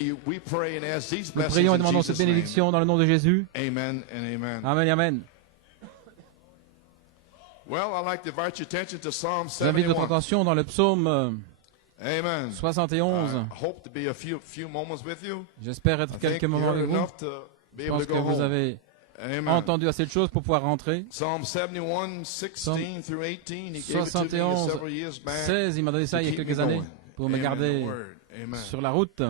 Nous prions et demandons cette bénédiction dans le nom de Jésus. Amen and amen. Amen et amen. Well, I'd like to invite your attention to Psalm J'invite votre 71. attention dans le psaume Amen. 71. I hope to be a few moments with you. J'espère être I quelques think you moments heard avec vous. enough to be Je able pense to que go vous home. avez Amen. entendu assez de choses pour pouvoir rentrer. Psalm 71, 16 through 18. He gave it to me 71, several years back. 16, il m'a donné ça il y a to keep quelques me années going. pour me Amen. garder The word. Amen. sur la route,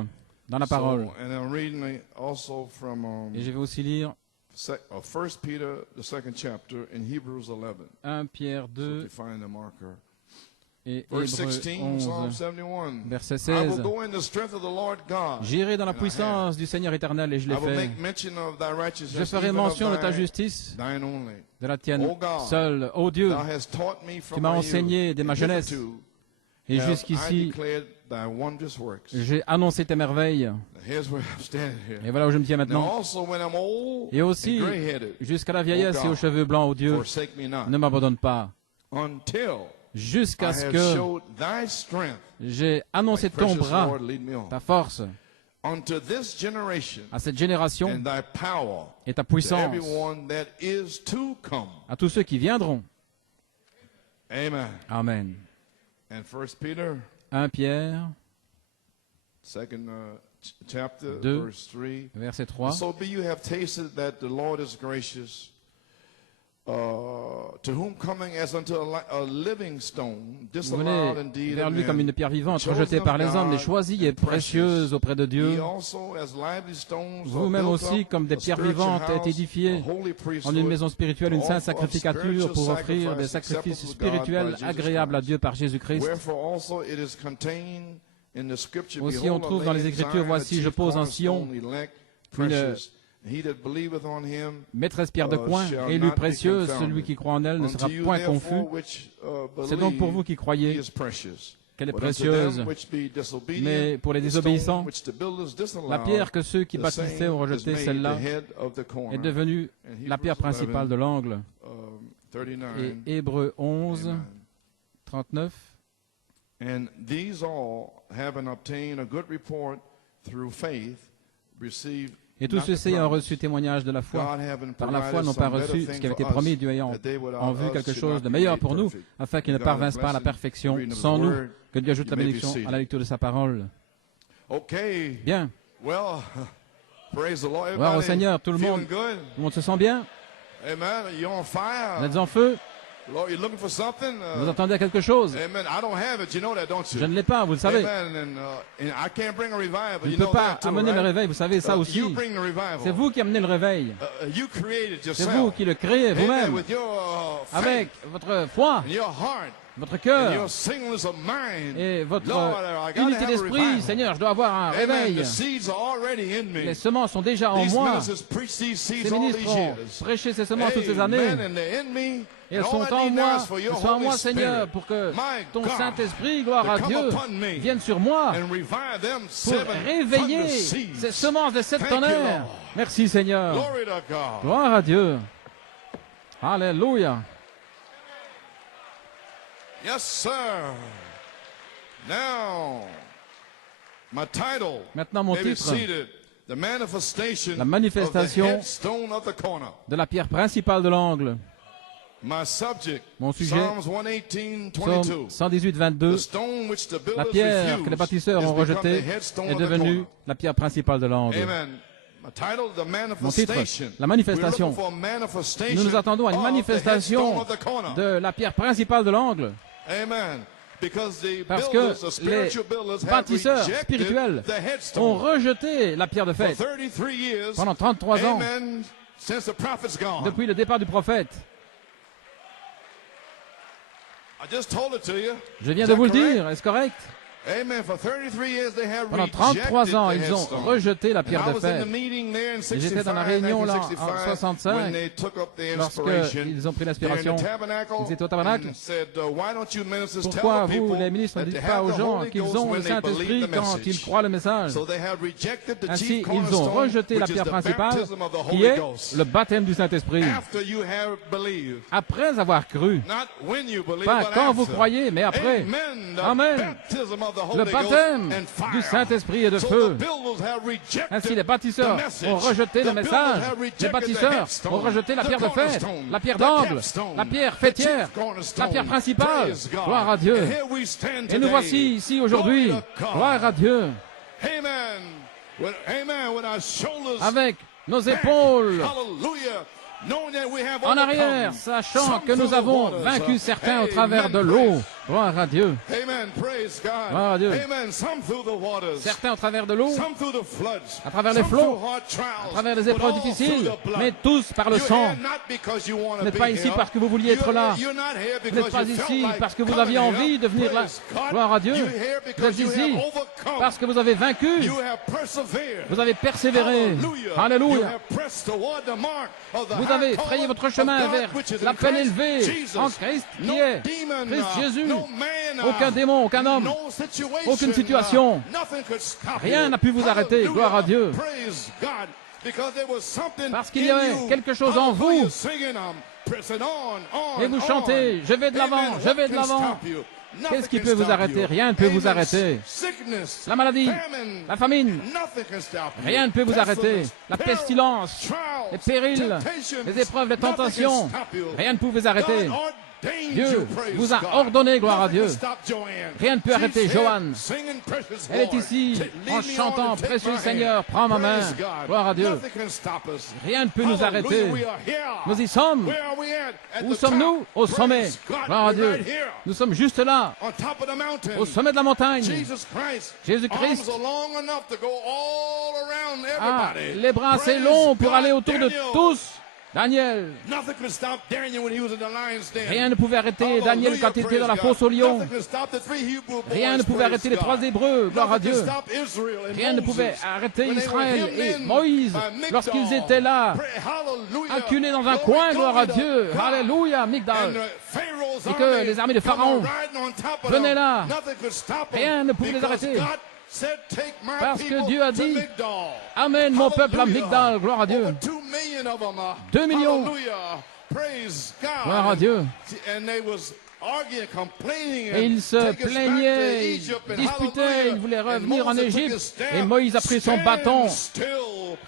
dans la parole. So, and I'm reading also from Et je vais aussi lire 1 Peter, the second chapter, in Hebrews 11. 1 Pierre So 2 if you find the marker. et Verse Hébreux 16, Psalm 11, 71. verset I will 16. go in the strength of the Lord God. J'irai dans la And I puissance du Seigneur éternel et je I l'ai will fait. make mention of thy righteousness, Je ferai even of mention de ta thy- justice, thine only. de la tienne O God, seule. Ô Dieu, Thou hast taught me from tu m'as my enseigné youth, dès ma and jeunesse. hitherto Et have I jusqu'ici, declared thy wondrous works. j'ai annoncé tes merveilles. Here's where I'm standing here. Et voilà où je me tiens Now maintenant. also when I'm old Et aussi, and gray-headed, jusqu'à la vieillesse et aux cheveux blancs, ô Dieu, forsake me not, ne m'abandonne pas. until Jusqu'à I ce have que showed thy strength. j'ai annoncé My ton precious bras, Lord, lead me on. ta force, Unto this generation à cette génération and thy power et ta to puissance, everyone that is to come. à tous ceux qui viendront. Amen. Amen. And 1 Peter, 1 Pierre, second chapter, 2, verse 3. verset 3. So be you have tasted that the Lord is gracious, to whom coming as unto a living stone, Vous disallowed venez indeed vers of lui comme men, une pierre vivante, chosen rejetée of par les hommes, mais God choisie et and precious. précieuse auprès de Dieu. Ye also as lively stones are Vous-même built aussi, up comme des a pierres spiritual vivantes, house, êtes édifiés a holy en priesthood, une maison spirituelle, une to sainte offer up sacrificature spiritual pour offrir des sacrifices sacrifices acceptable to God by spirituels Jesus agréables à Christ. Dieu par Jésus-Christ. Wherefore also it is contained in the scripture, Aussi, behold, on trouve I dans lay les in Écritures, Zion a voici, je chief pose en cornerstone, Sion elect, une precious. He that believeth on him, maîtresse pierre de coin, shall élue not be précieuse, confounded. celui qui croit en elle ne sera Unto you point therefore confus. which, C'est donc pour believe, vous qui he croyez is precious. qu'elle est But unto précieuse. them which be disobedient, Mais pour les the stone désobéissants, which the builders disallowed, la pierre que ceux qui the bâtissaient ont same is rejetée, made celle-là, the head of the corner. est devenue And la pierre Hebrews principale 11, de l'angle. 39. Et Hébreux 11, Amen. 39. And these all, having obtained a good report through faith, received Et tous not the ceux-ci ayant promise. reçu témoignage de la foi, God having par la foi provided n'ont pas some better reçu ce thing qui avait été for promis, us, Dieu ayant that they without en vue us quelque should chose not de be meilleur made pour nous, perfect. afin qu'ils ne God parvinssent bless pas à la you. perfection Reading of His sans nous. word. Que Dieu ajoute la You may be bénédiction seated. à la lecture de sa parole. Okay. Bien. Well, praise the Lord. Gloire au Everybody Seigneur, tout le feeling monde. good? Tout le monde se sent bien? Amen. You're on fire. Vous êtes en feu? Lord, you're looking for something? Vous attendez à quelque chose? Amen. I don't have it. You know that, don't you? Je ne l'ai pas, vous le savez. Amen. And I can't bring a revival. Je ne You peux know pas that too, amener le right? réveil, vous savez ça aussi. You bring the revival. C'est vous qui amenez le réveil. You created C'est yourself. vous qui le créez Amen. vous-même. With your Avec faith votre foi, and your heart votre and cœur your singleness of mind. et votre Lord, I gotta unité have a d'esprit. revival. Seigneur, je dois avoir un Amen. réveil. The seeds are already in me. Les semences sont déjà en These moi. ministers preach these seeds Ces all ministres these ont years. prêché ces semences toutes ces années. Amen. And they're in me. Et elles And sont all I en need now moi, is for elles your sont en Holy moi, Seigneur, Spirit, pour que my ton God, Saint-Esprit, gloire to à come Dieu, upon me vienne sur moi and revive them pour 700 réveiller seeds. ces semences de sept Thank you, tonnerres. Lord. Merci, Seigneur. Glory to God. Gloire à Dieu. Alléluia. Yes, sir. Now, my title. Maintenant, mon May be titre, seated. The manifestation La manifestation of the headstone of the corner. de la pierre principale de l'angle. My subject. Mon sujet, Psalms 118, Psaume 22. 118, 22. The stone which the La builders pierre que les refused bâtisseurs is ont become rejetée the headstone est of the devenue corner. la pierre principale de l'angle. Amen. My title, the Mon titre, manifestation. la manifestation. We're looking for a manifestation Nous nous attendons à une of the manifestation headstone of the corner. de la pierre principale de l'angle. Amen. Because the Parce builders, que the spiritual les builders have bâtisseurs rejected spirituels the ont headstone. rejeté la pierre de For fête 33 years, pendant 33 ans, amen, since the prophet's gone. depuis le départ du prophète. I just told it to you. Je viens Is de that vous le correct? dire, est-ce correct? Amen. For 33 years they have Pendant rejected 33 ans, the ils ont headstone. rejeté la And pierre I de was in the fête. meeting there in J'étais dans la réunion là, en 1965, 65, when they took up the inspiration lorsqu'ils ont pris there in l'inspiration. the tabernacle, Ils étaient au tabernacle. and said, why don't you ministers Pourquoi tell the vous, people les ministres, ne that dites they pas have aux the gens Holy qu'ils Ghost ont le when they Saint-Esprit believe the quand ils message? croient le message? So they have rejected the Ainsi, chief ils ont cornerstone, rejeté la which is pierre the principale, baptism of the qui Holy est Ghost. le baptême du Saint-Esprit. After you have believed, Après avoir cru, not when you believe, pas but quand vous after. croyez, mais après. Amen. The Amen. baptism of le baptême du Saint-Esprit et de feu. Ainsi, les bâtisseurs ont rejeté le message. Les bâtisseurs ont rejeté la pierre de fête, la pierre d'angle, la pierre fêtière, la pierre principale. Gloire à Dieu. Et nous voici ici aujourd'hui. Gloire à Dieu. Avec nos épaules en arrière, sachant que nous avons vaincu certains au travers de l'eau. Gloire à Dieu. Gloire à Dieu. Certains au travers de l'eau, à travers les flots, à travers les épreuves difficiles, mais tous par le sang. Vous n'êtes pas ici parce que vous vouliez être là. Vous n'êtes pas ici parce que vous aviez envie de venir là. Gloire à Dieu. Vous êtes ici parce que vous avez vaincu. Vous avez persévéré. Alléluia. Vous avez frayé votre chemin vers l'appel élevé en Christ qui est Christ Jésus. Aucun démon, aucun homme, aucune situation. Rien n'a pu vous arrêter. Gloire à Dieu. Parce qu'il y avait quelque chose en vous. Et vous chantez, je vais de l'avant, je vais de l'avant. Qu'est-ce qui peut vous arrêter? Rien ne peut vous arrêter. La maladie, la famine, rien ne peut vous arrêter. La pestilence, les périls, les épreuves, les tentations, rien ne peut vous arrêter. Dieu vous a ordonné, gloire à Dieu. Rien ne peut arrêter Joanne. Elle est ici en chantant, précieux Seigneur, prends ma main. Gloire à Dieu. Rien ne peut nous arrêter. Nous y sommes. Où sommes-nous? Au sommet. Gloire à Dieu. Nous sommes juste là, au sommet de la montagne. Jésus-Christ a les bras assez longs pour aller autour de tous. Daniel. Rien ne pouvait arrêter Daniel quand il était dans la fosse aux lions. Rien ne pouvait arrêter les 3 Hébreux, gloire à Dieu. Rien ne pouvait arrêter Israël et Moïse lorsqu'ils étaient là, acculés dans un coin, gloire à Dieu. Alléluia, Migdal. Et que les armées de Pharaon venaient là. Rien ne pouvait les arrêter. Parce que Dieu a dit, amène mon peuple à Migdal, gloire à Dieu. 2 millions. Gloire à Dieu. Et ils se plaignaient, ils disputaient, ils voulaient revenir en Égypte. Et Moïse a pris son bâton.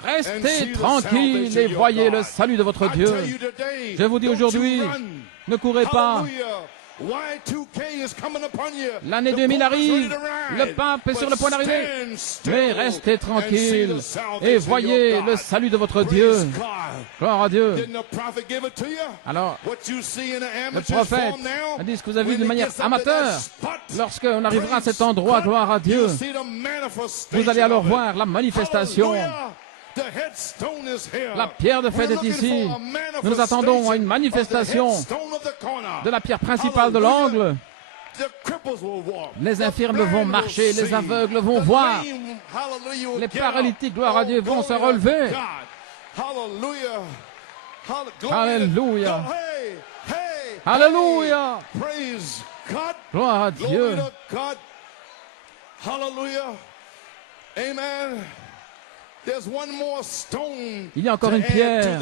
Restez tranquilles et voyez le salut de votre Dieu. Je vous dis aujourd'hui, ne courez pas. L'année 2000 arrive, le pape est sur le point d'arriver, mais restez tranquille et voyez le salut de votre Dieu. Gloire à Dieu. Alors, le prophète a dit ce que vous avez vu de manière amateur. Lorsqu'on arrivera à cet endroit, gloire à Dieu, vous allez alors voir la manifestation. La pierre de fête est ici. Nous nous attendons à une manifestation de la pierre principale de l'angle. Les infirmes vont marcher, les aveugles vont voir, les paralytiques, gloire à Dieu, vont se relever. Alléluia. Alléluia. Gloire à Dieu. Il y a encore une pierre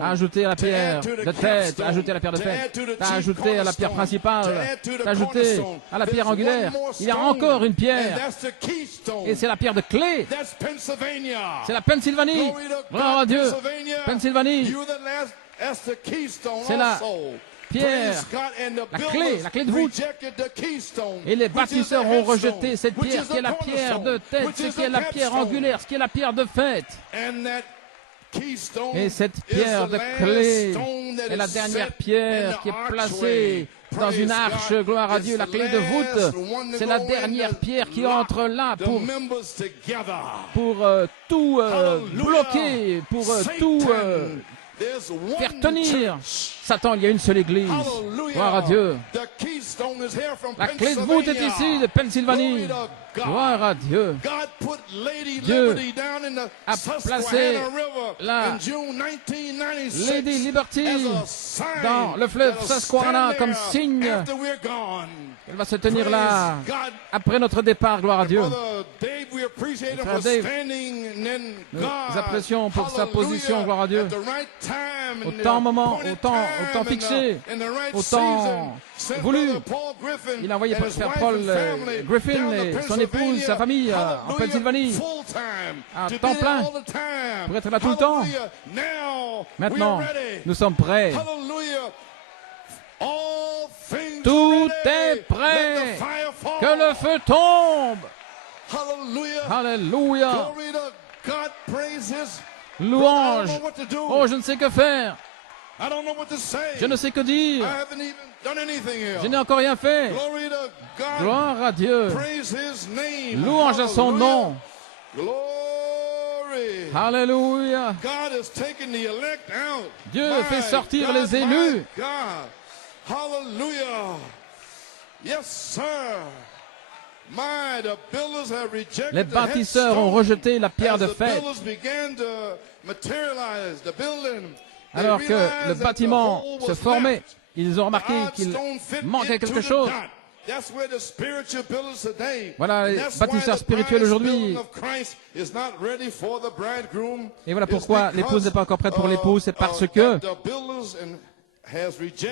à ajouter à la pierre de tête, à ajouter à la pierre de tête, à ajouter à la pierre principale, à ajouter à la pierre angulaire. Il y a encore une pierre, et c'est la pierre de clé. C'est la Pennsylvanie. Gloire à Dieu. Pennsylvanie, c'est la pierre, la clé de voûte. Et les bâtisseurs ont rejeté cette pierre qui est la pierre de tête, ce qui est la pierre angulaire, ce qui est la pierre de fête. Et cette pierre de clé est la dernière pierre qui est placée dans une arche, gloire à Dieu, la clé de voûte. C'est la dernière pierre qui entre là pour tout bloquer, pour tout faire tenir. Satan, il y a une seule église. Gloire à Dieu. La clé de voûte est ici, de Pennsylvanie. Gloire à Dieu. Dieu a placé la Lady Liberty dans le fleuve Susquehanna comme signe. Elle va se tenir là après notre départ, gloire à Dieu. Frère Dave, nous apprécions pour sa position, gloire à Dieu. Au temps fixé, au temps voulu. Il a envoyé faire Paul Griffin et son épouse, sa famille en Pennsylvanie à temps plein pour être là tout le temps. Maintenant, nous sommes prêts. Tout est prêt. Que le feu tombe. Alléluia. Louange. Oh, je ne sais que faire. Je ne sais que dire. Je n'ai encore rien fait. Gloire à Dieu. Louange à son nom. Alléluia. Dieu fait sortir les élus. Les bâtisseurs ont rejeté la pierre de fête. Alors que le bâtiment se formait, ils ont remarqué qu'il manquait quelque chose. Voilà les bâtisseurs spirituels aujourd'hui. Et voilà pourquoi l'épouse n'est pas encore prête pour l'époux, c'est parce que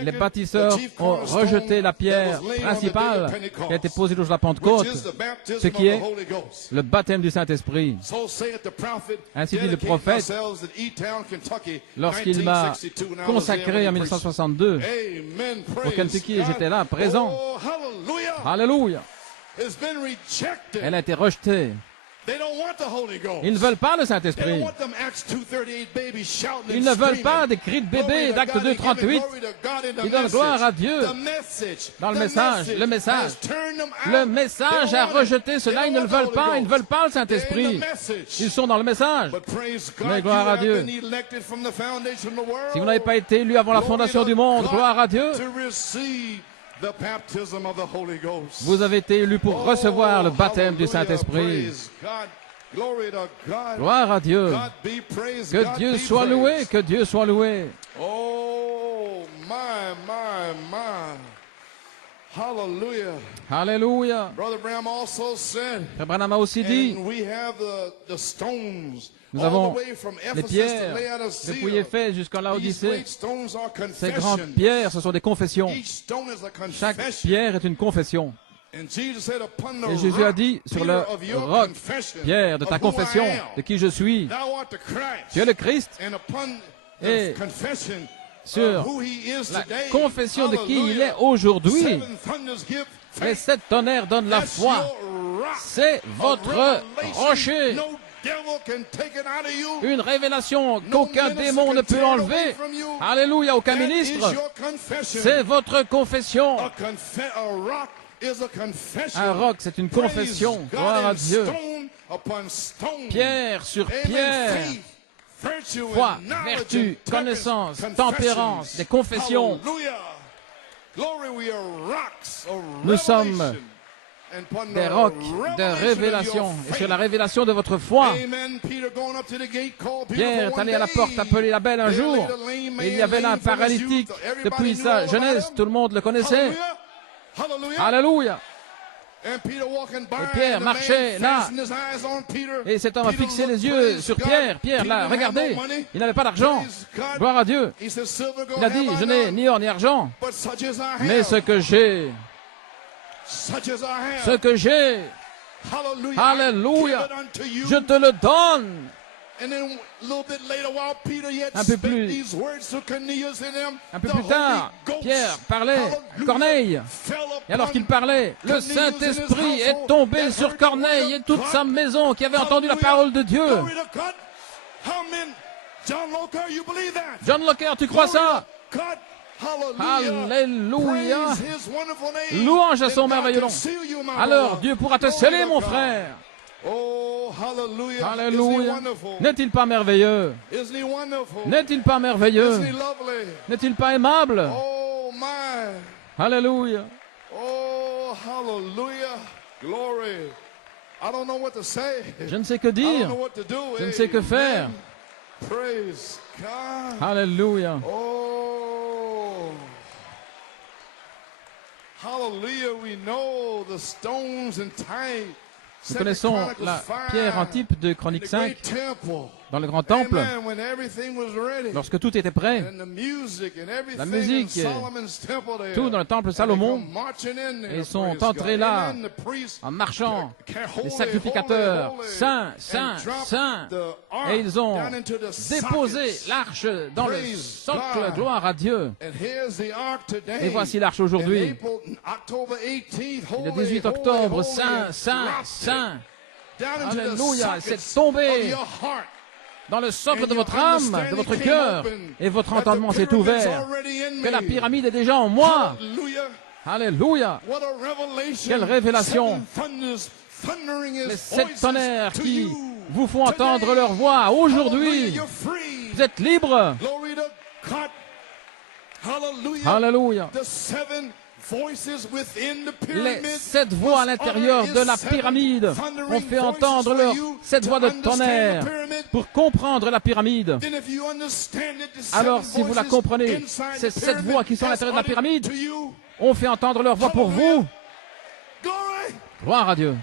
les bâtisseurs ont rejeté la pierre principale qui a été posée le jour de la Pentecôte, ce qui est le baptême du Saint-Esprit. Ainsi dit le prophète lorsqu'il m'a consacré en 1962 au Kentucky et j'étais là, présent. Alléluia. Elle a été rejetée. Ils ne veulent pas le Saint-Esprit. Ils ne veulent pas des cris de bébé d'Acte 2:38 qui donnent gloire à Dieu. Dans le message a rejeté cela. Ils ne le veulent pas. Ils ne veulent pas le Saint-Esprit. Ils sont dans le message. Mais gloire à Dieu. Si vous n'avez pas été élu avant la fondation du monde, gloire à Dieu. Vous avez été élu pour recevoir le baptême du Saint-Esprit. Gloire à Dieu. Que Dieu soit loué, que Dieu soit loué. Oh, my. Hallelujah. Alléluia. Brother Branham also said, Frère Branham a aussi dit, and we have the stones. nous avons les pierres depuis Éphèse jusqu'en Laodicée. Ces grandes pierres, ce sont des confessions. Chaque pierre est une confession. Et Jésus a dit, sur le roc, pierre de ta confession, de qui je suis, tu es le Christ. Et sur la confession de qui il est aujourd'hui, les 7 tonnerres donnent la foi. C'est votre rocher. Une révélation qu'aucun démon ne peut enlever. Alléluia, aucun ministre. C'est votre confession. Un roc, c'est une confession. Gloire à Dieu. Pierre sur pierre. Foi, vertu, connaissance, tempérance, des confessions. Nous sommes des rocs de révélation. Et sur la révélation de votre foi, Pierre est allé à la porte appelée la Belle un jour. Et il y avait là un paralytique depuis sa jeunesse. Tout le monde le connaissait. Alléluia. Et Pierre marchait là. Et cet homme a fixé les yeux sur Pierre. Pierre l'a regardé. Il n'avait pas d'argent. Gloire à Dieu. Il a dit, je n'ai ni or ni argent. Mais ce que j'ai, alléluia, je te le donne. Un peu plus tard, Pierre parlait à Corneille. Et alors qu'il parlait, le Saint-Esprit est tombé sur Corneille et toute sa maison qui avait entendu la parole de Dieu. John Locker, tu crois ça? Alléluia. Louange à son merveilleux nom. Alors Dieu pourra te sceller, mon frère. Alléluia. N'est-il pas merveilleux? N'est-il pas merveilleux? N'est-il pas aimable? Alléluia. Je ne sais que dire. Je ne sais que faire. Alléluia. Nous connaissons la pierre en type de Chronique 5, dans le grand temple, Amen. When everything was ready. lorsque tout était prêt, And the music and la everything musique, in Solomon's temple there. tout dans le temple And they Salomon, come marching in there, et sont praise entrés God. là, Amen. The priests, en marchant, holy, les sacrificateurs, holy, holy, saints, and saints, dropped saints, the ark et ils ont down into the déposé sockets. l'arche dans le Praise socle, God. gloire à Dieu. And here's the ark today. Et voici l'arche And aujourd'hui. October 18th, Le holy, 18 holy, octobre, holy, saint, and saint, dropped saint, it down into the alléluia, sockets c'est tombé of your heart. dans le socle And de your votre âme, de understanding votre came cœur, open et votre that the entendement s'est pyramid's ouvert, already in que la me. pyramide est déjà en moi. Hallelujah. Alléluia. What a revelation. Quelle révélation. Seven thunders thundering his Les 7 voices tonnerres to qui you. vous font entendre Today, leur voix hallelujah, aujourd'hui. you're free. Vous êtes libres. Glory to God. Hallelujah. Alléluia. The seven voices within the Les pyramid 7 voix à l'intérieur de la pyramide ont fait entendre leurs 7 voix de tonnerre pour comprendre la pyramide. Alors, si vous la comprenez, ces 7 voix qui sont à l'intérieur de la pyramide ont fait entendre leur voix pour vous. Gloire à Dieu.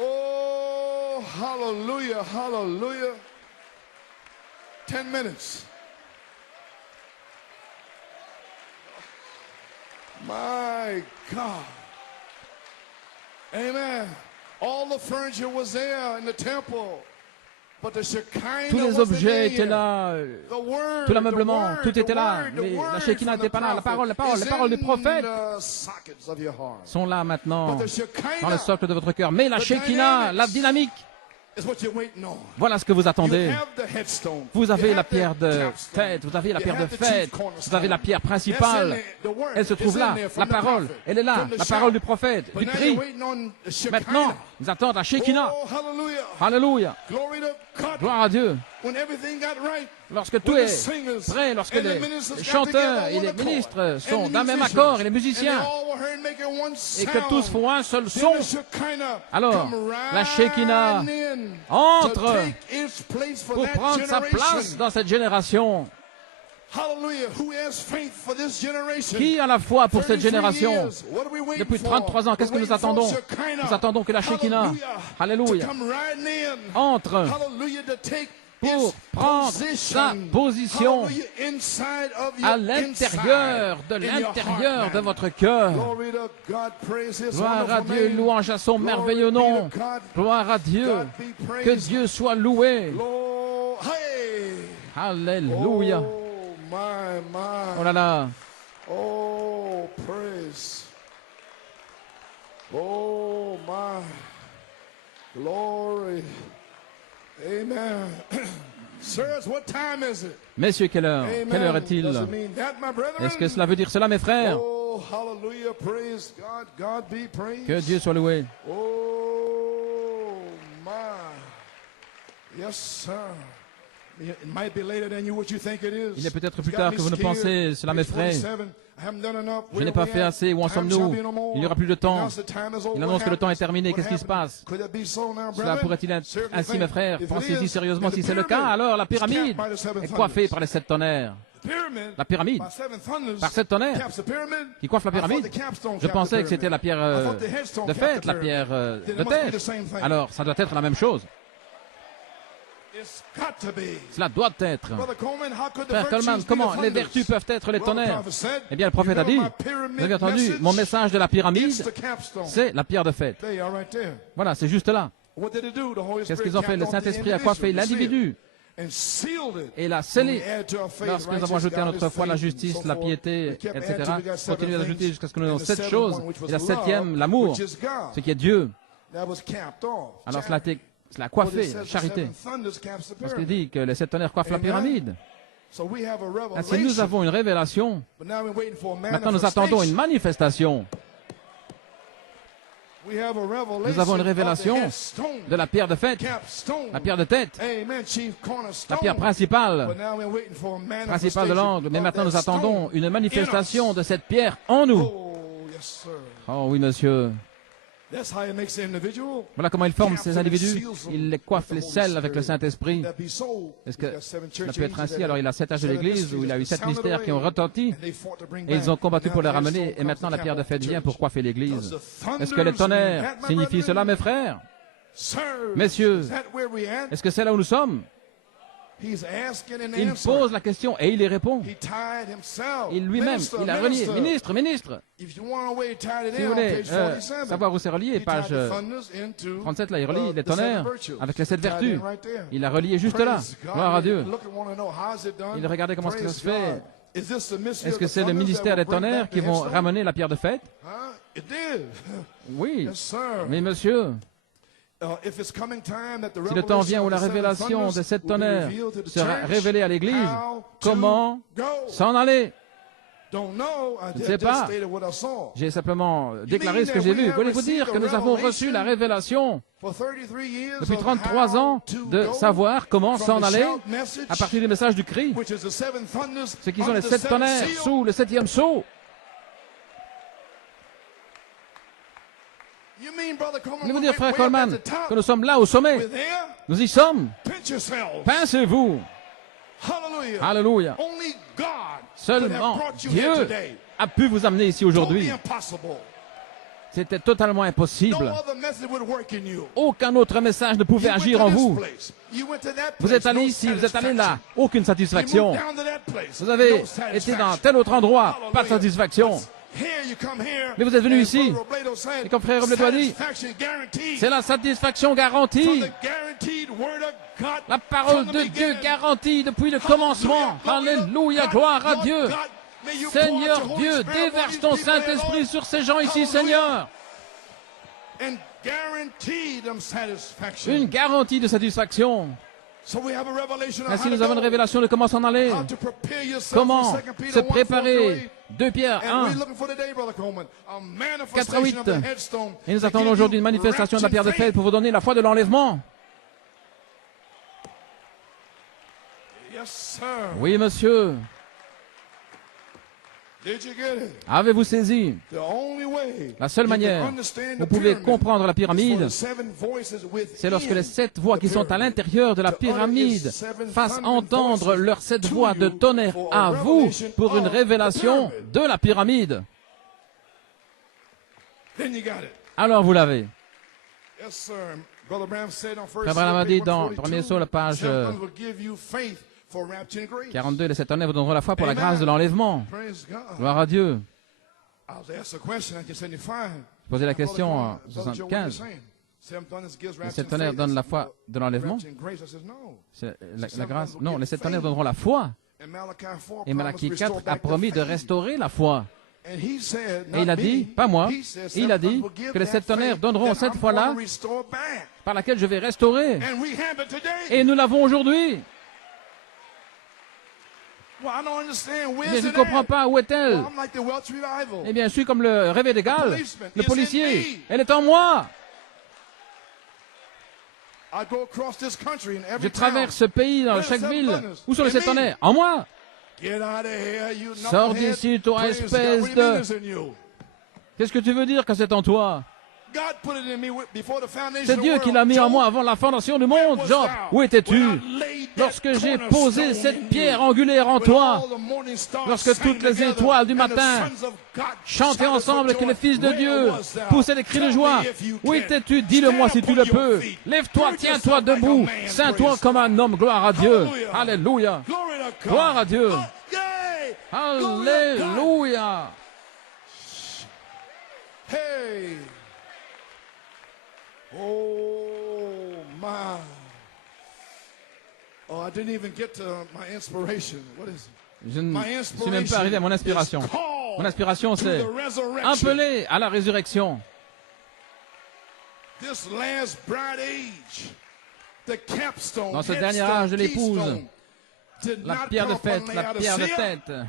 Oh, hallelujah, hallelujah. 10 minutes. My God. Amen. All the furniture was there in the temple. But the Shekinah Tous les wasn't objets there. étaient là, The word, tout l'ameublement, the word, tout était the là, word, the mais la word Shekinah from n'était the pas là, la parole, prophet les paroles du is in prophète the sockets of your heart. sont là maintenant, But the Shekinah dans le socle de votre cœur. Mais la Shekinah, la dynamique, is what you're waiting on. voilà ce que vous You attendez. have the headstone. Vous avez You la have the pierre de capstone. tête, vous avez la You pierre de have the fête, chief cornerstone. vous avez la pierre That's in principale. there. The word Elle se is trouve in là, there la from the parole, prophet, elle est là, from the la parole du shout. prophète, But du now cri. you're waiting on the Shekinah. Maintenant, ils attendent la Shekinah. Oh, hallelujah. Alléluia. Glory to God. Gloire à Dieu. When everything got right, Lorsque tout when the est singers prêt, lorsque and the les ministers got chanteurs together et on les one accord, ministres sont and d'un même musicians, accord, et les and they musiciens, all were heard making one et que tous sound, font un seul then son, the Shekinah alors come la Shekinah riding in entre to take its place for pour that prendre sa place generation. dans cette génération. Hallelujah. Who has faith for this generation? Qui a la foi pour cette 33 génération? years. What are we waiting Depuis for? 33 ans, qu'est-ce que We're nous waiting for attendons? Shekinah. Nous attendons que la Shekinah, To alléluia, come riding in. entre Hallelujah, to take pour its prendre position. sa position Hallelujah, inside of your à l'intérieur inside, in your l'intérieur heart, de man. votre cœur. Glory to God, praise His Gloire à wonderful Dieu, name. louange à son Glory merveilleux be nom. to God. Gloire à Dieu, God be praised. que Dieu soit loué. Lord, hey. Alléluia. Oh my, Oh my. là là, Oh, praise. Oh my. Glory. Amen. Sirs, what time is it? messieurs, quelle heure Amen. est-il? Does it mean that, my brethren? Est-ce que cela veut dire cela, mes frères? Oh, hallelujah. Praise God. God be praised. Que Dieu soit loué. Oh, my. Yes, sir. It might be later than you what you think it is. Il est peut-être plus It's tard got que me vous ne scared. pensez, cela Page m'effraie. 47, I haven't done enough. Je n'ai Where pas we fait at? assez, où en Time sommes-nous? shall be no more. Il n'y aura plus de temps. Announce the time is over. Il What annonce que le temps est happens? terminé. What Qu'est-ce qui se happens? passe? Could it be so now, Cela brethren? pourrait-il être Seriously ainsi, think. mes frères? If it Pensez-y is, sérieusement. then Si the c'est le cas, pyramid alors la is pyramide capped by the seven est coiffée thunders. par les 7 tonnerres. Pyramid, La pyramide, by seven thunders, par 7 tonnerres, caps the pyramid. qui coiffe la I thought pyramide. the capstone Je capped pensais the que c'était la pierre pyramid. I thought the headstone de capped fête, the la pyramid. pierre Then de it must be the tête. same thing. Alors, ça doit être la même chose. It's got to be. Cela doit être. Brother Coleman, how could the Frère virtues Coleman, be the comment les thunders? vertus peuvent être les Well, the tonnerres? prophet said, Eh bien, le prophète a dit, remember my pyramid vous avez entendu, message? mon message de la It's pyramide, the capstone. c'est la pierre de fête. There you are right there. Voilà, c'est juste là. What did it do? The Holy Qu'est-ce Spirit qu'ils ont fait? Le capped on the Saint-Esprit a coiffé individual, l'individu and sealed it. et l'a When we scellé. add to our faith, Lorsque nous avons ajouté à notre foi la justice, la piété, etc., continuez d'ajouter jusqu'à ce que nous ayons 7 choses. Et la septième, l'amour, ce qui est Dieu. Alors cela a coiffé la charité. Parce qu'il dit que les 7 tonnerres coiffent la pyramide. Ainsi, nous avons une révélation. Maintenant, nous attendons une manifestation. Nous avons une révélation de la pierre de fête, la pierre de tête, la pierre principale de l'angle. Mais maintenant, nous attendons une manifestation de cette pierre en nous. Oh oui, monsieur. Voilà comment il forme ces individus. Il les coiffe, les scelle avec le Saint-Esprit. Est-ce que cela peut être ainsi? Alors il a 7 âges de l'Église où il a eu 7 mystères qui ont retenti et ils ont combattu pour les ramener. Et maintenant la pierre de fête vient pour coiffer l'Église. Est-ce que les tonnerres signifient cela, mes frères? Messieurs, is that where we at? est-ce que c'est là où nous sommes? He's asking and Il answering. pose la question et il y répond. He tied himself. Il lui-même, Minister, il a relié. minister. Ministre. If you want to where he tied it Si in vous on voulez page 47, savoir où c'est relié, he page tied the thunders into 37, là, il relie les the seven tonnerres virtues. avec les 7 He tied vertus. it right there. Il a relié juste là. Praise God. Gloire à Dieu. Look and want to know how is it done. Il regardait comment ça Praise se fait. God. Is this the mystery Est-ce of que the c'est le thunders ministère that des will bring tonnerres back qui the vont headstone? ramener la pierre de fête? It did. Oui. Yes, sir. Mais monsieur, If it's coming time that the si le temps vient où la revelation révélation of the des seven 7 thunders will be tonnerres revealed to the sera church, révélée à l'Église, how to comment go? s'en aller? Don't know. I Je ne sais just pas. stated what I saw. J'ai simplement déclaré ce que j'ai vu. Voulez-vous dire que nous avons reçu la révélation For 33 years depuis of 33 how ans to de go savoir comment from s'en the aller shout message, à partir du message du cri, which is the seven thunders ce qui sont les under the 7 seven tonnerres seals. sous le 7e sceau. You mean, Brother Coleman, Voulez-vous we're dire, way frère up Coleman, at the top? que nous sommes là au sommet? We're there. Nous y sommes. Pinch yourselves. Pincez-vous. Hallelujah. Alléluia. Only God could have Seulement brought you here Dieu today. a pu vous amener ici Totally aujourd'hui. impossible. C'était totalement No impossible. other message would work in you. Aucun autre message ne pouvait You went agir to en this vous. place. You went to that Vous place. êtes allé No ici, vous êtes allé là, satisfaction. aucune You satisfaction. moved down to that place. Vous avez No été satisfaction. dans tel autre endroit, pas de Hallelujah. satisfaction. Here you come here, Mais vous êtes venu and ici. Brother Robledo said, Et comme frère Robledo a dit, satisfaction guaranteed c'est la satisfaction from garantie. the guaranteed word of God La parole from the de Dieu beginning. garantie depuis le commencement. Alléluia, gloire à Dieu. Seigneur Dieu, déverse ton Saint-Esprit sur ces gens ici, Seigneur. And guaranteed them satisfaction. Une garantie de satisfaction. So we have a revelation of Ainsi, how nous to avons une go, révélation de comment s'en aller. how to prepare yourself Comment for 2 Peter se 1, 4 préparer. 2 Pierre And 1, we're looking for today, Brother Coleman, a 4 à 8. manifestation of the headstone Et nous to attendons give aujourd'hui you une manifestation de la pierre de rapture fête pour vous donner la foi de l'enlèvement. Yes, sir. Oui, monsieur. Did you get it? Avez-vous saisi? The only way La seule you can manière understand vous the pouvez pyramid comprendre la is for pyramide, the 7 voices within c'est lorsque les 7 voix the qui sont à pyramid l'intérieur de la to utter pyramide its 7 fassent thundering entendre voices leurs 7 to voix de you tonnerre for a à vous revelation pour une of the révélation pyramid. de la pyramide. Then you got it. Alors vous l'avez. Yes, sir. Brother Branham said on first Frère Branham a dit dans 1 1er saut, la page 7 thunders will give you faith for rapture and grace. 42, les 7 tonnerres vous donneront la foi pour la Amen. grâce de l'enlèvement. Praise God. Gloire à Dieu. I was asked a question in 1975. Je posais la Brother question Coleman, en Brother Joe, what are you 75. saying? 7 thunders gives Les rapture 7 and tonnerres faith. donnent la That's foi de l'enlèvement. rapture and grace. I said, no. C'est la grâce. Non, les 7 tonnerres donneront la foi. And Malachi 4 Et Malachie promised 4 restore a back the promis de faith. restaurer la foi. And he said, Et il a not dit, me, pas moi, he said, il a seven dit thunders will give que les that 7 tonnerres faith donneront that cette I'm foi-là gonna restore back. par laquelle je vais restaurer. And we have it today. Et nous l'avons aujourd'hui. Well, I don't understand. Mais Where's je ne it comprends at? pas, où est-elle? Well, I'm like the Welch Revival. Eh bien, je suis comme le réveil des Galles, policeman le is in policier. me. Elle est en moi. I go across this country in Je every traverse ce pays dans Where's chaque seven ville. thunders? Où sont les In 7 me. tonnerres? En moi. town. Get out of here, you Sors knucklehead. d'ici, toi, Praise espèce God. What do you mean de- it's in you? Qu'est-ce que tu veux dire que c'est en toi? God put it in me before the foundation C'est of the Dieu world. qui l'a mis en Job, moi avant la fondation du where monde. was Job, thou où étais-tu when I laid that lorsque j'ai cornerstone posé in cette pierre you? angulaire en When toi? all the morning stars Lorsque sang toutes les together étoiles du and the matin sons of God chantaient shouted ensemble for que les joy? fils de Where Dieu was thou? poussaient des cris de Tell joie. me if you Où can. étais-tu? Dis-le-moi si tu le Stand upon peux. your feet. Lève-toi, Gird tiens-toi yourself like a debout. man. Ceins-toi Praise comme un homme. Gloire à Dieu. Hallelujah. Alléluia. Glory to God. Gloire à Dieu. Oh, yay. Glory to God. Alléluia. Hey. Oh my. Oh, I didn't even get to my inspiration. What is it? Je ne My suis même pas arrivé à mon inspiration. is called Mon inspiration, to c'est the resurrection. appelé à la résurrection. This last bright age, the capstone, Dans ce dernier headstone, âge de l'épouse, keystone, did La not pierre de come fête, upon la pierre de Laodicea. tête n'est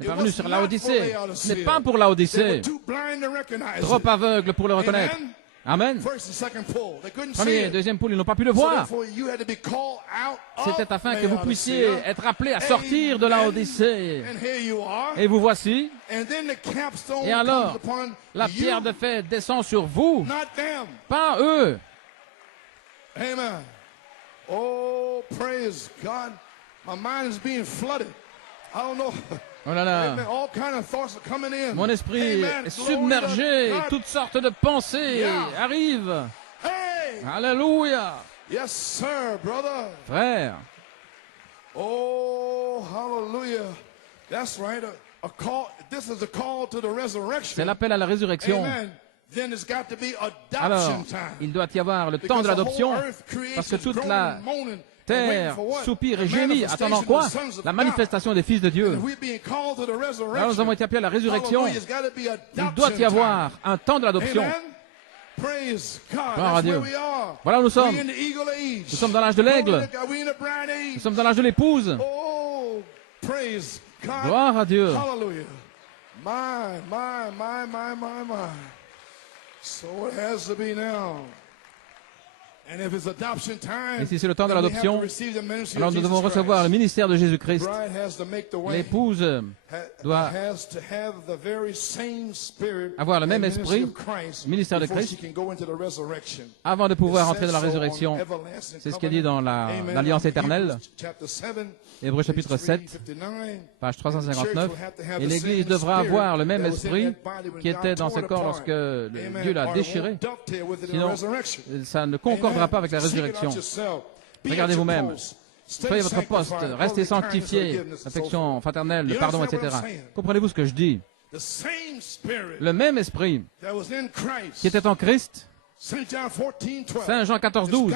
It pas venue was sur not Laodicée. for Ce n'est Laodicea. pas pour They Laodicée. were too blind to recognize Trop it. aveugle pour le reconnaître. Amen. Amen. First and second pull. They couldn't see Premier, it. deuxième poule, ils n'ont pas pu le So voir. therefore, you had to be called out of C'était afin que vous puissiez Laodicea. être appelés à sortir de Laodicée. And here you are. Et vous voici. And then the capstone Et alors, comes upon la you, pierre de fête descend sur vous, not them. pas eux. Amen. Oh, praise God. My mind is being flooded. I don't know. Oh là là. Amen. All kind of thoughts are coming in. Mon esprit Amen. est Glory to submergé. God. Toutes sortes de pensées Yeah. arrivent. Hey. Alléluia. Yes, sir, brother. Frère, Oh, hallelujah. That's right. A call. This is a call to the resurrection. c'est l'appel à la résurrection. Amen. Then it's got to be Alors, adoption time. il doit y avoir le temps de l'adoption, parce que toute la terre soupire et gémit, attendant quoi? La manifestation des fils de Dieu. Alors nous avons été appelés à la résurrection. Il doit y avoir un temps de l'adoption. Gloire à Dieu. Voilà où nous sommes. Nous sommes dans l'âge de l'aigle. Nous sommes dans l'âge de l'épouse. Gloire à Dieu. So it has to be now. And if it's adoption time, et si c'est le temps de l'adoption, alors nous devons recevoir le ministère de Jésus-Christ. L'épouse doit avoir le même esprit, le ministère de Christ, avant de pouvoir entrer dans la résurrection. C'est ce qui est dit dans l'Alliance éternelle, Hébreux chapitre 7, page 359. Et l'Église devra avoir le même esprit qui était dans ce corps lorsque Dieu l'a déchiré. Sinon, ça ne concordera pas avec la résurrection. Regardez vous-même. Soyez votre poste, restez sanctifiés, l'affection fraternelle, le pardon, etc. Comprenez-vous ce que je dis? Le même esprit qui était en Christ, Saint Jean 14, 12,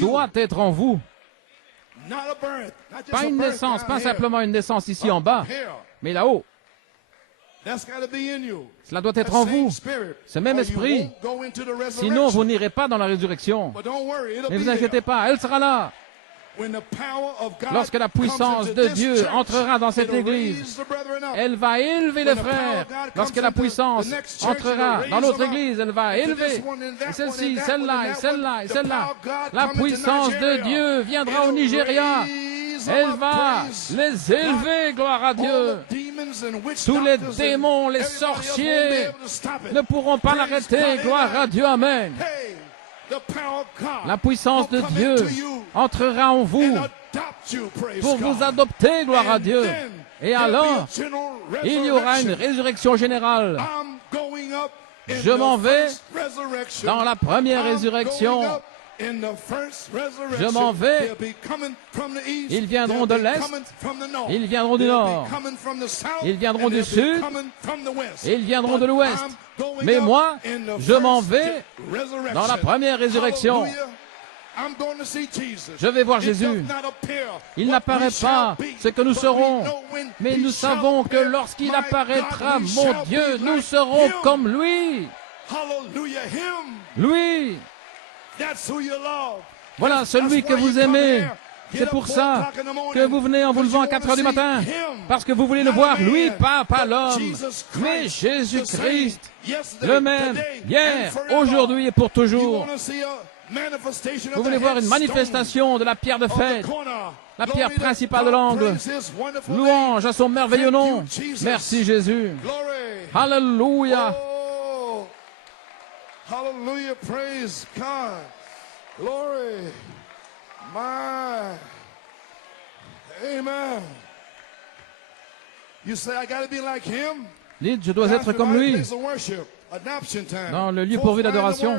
doit être en vous. Pas une naissance, pas simplement une naissance ici en bas, mais là-haut. Cela doit être en vous, ce même esprit. Sinon, vous n'irez pas dans la résurrection. Ne vous inquiétez pas, elle sera là. Lorsque la puissance de Dieu entrera dans cette église, elle va élever les frères. Lorsque la puissance entrera dans notre église, elle va élever. Et celle-ci, celle-là, et celle-là, et celle-là. La puissance de Dieu viendra au Nigeria. Elle va les élever, gloire à Dieu. Tous les démons, les sorciers ne pourront pas l'arrêter, gloire à Dieu, amen. La puissance de Dieu entrera en vous pour vous adopter, gloire à Dieu. Et alors, il y aura une résurrection générale. Je m'en vais dans la première résurrection. Je m'en vais. Ils viendront de l'Est, ils viendront du Nord, ils viendront du Sud, et ils viendront de l'Ouest. Mais moi, je m'en vais dans la première résurrection. Je vais voir Jésus. Il n'apparaît pas ce que nous serons, mais nous savons que lorsqu'il apparaîtra, mon Dieu, nous serons comme lui. Lui. Voilà celui que vous aimez. C'est pour ça que vous venez en vous levant à 4 heures du matin, parce que vous voulez le voir, lui, pas l'homme, mais Jésus-Christ, le même, hier, aujourd'hui et pour toujours. Vous voulez voir une manifestation de la pierre de fête, la pierre principale de l'angle. Louange à son merveilleux nom. Merci Jésus. Alléluia. Hallelujah, praise God. Glory. My. Amen. You say I got to be like him? Dites, je dois être comme lui. Dans le lieu pourvu d'adoration.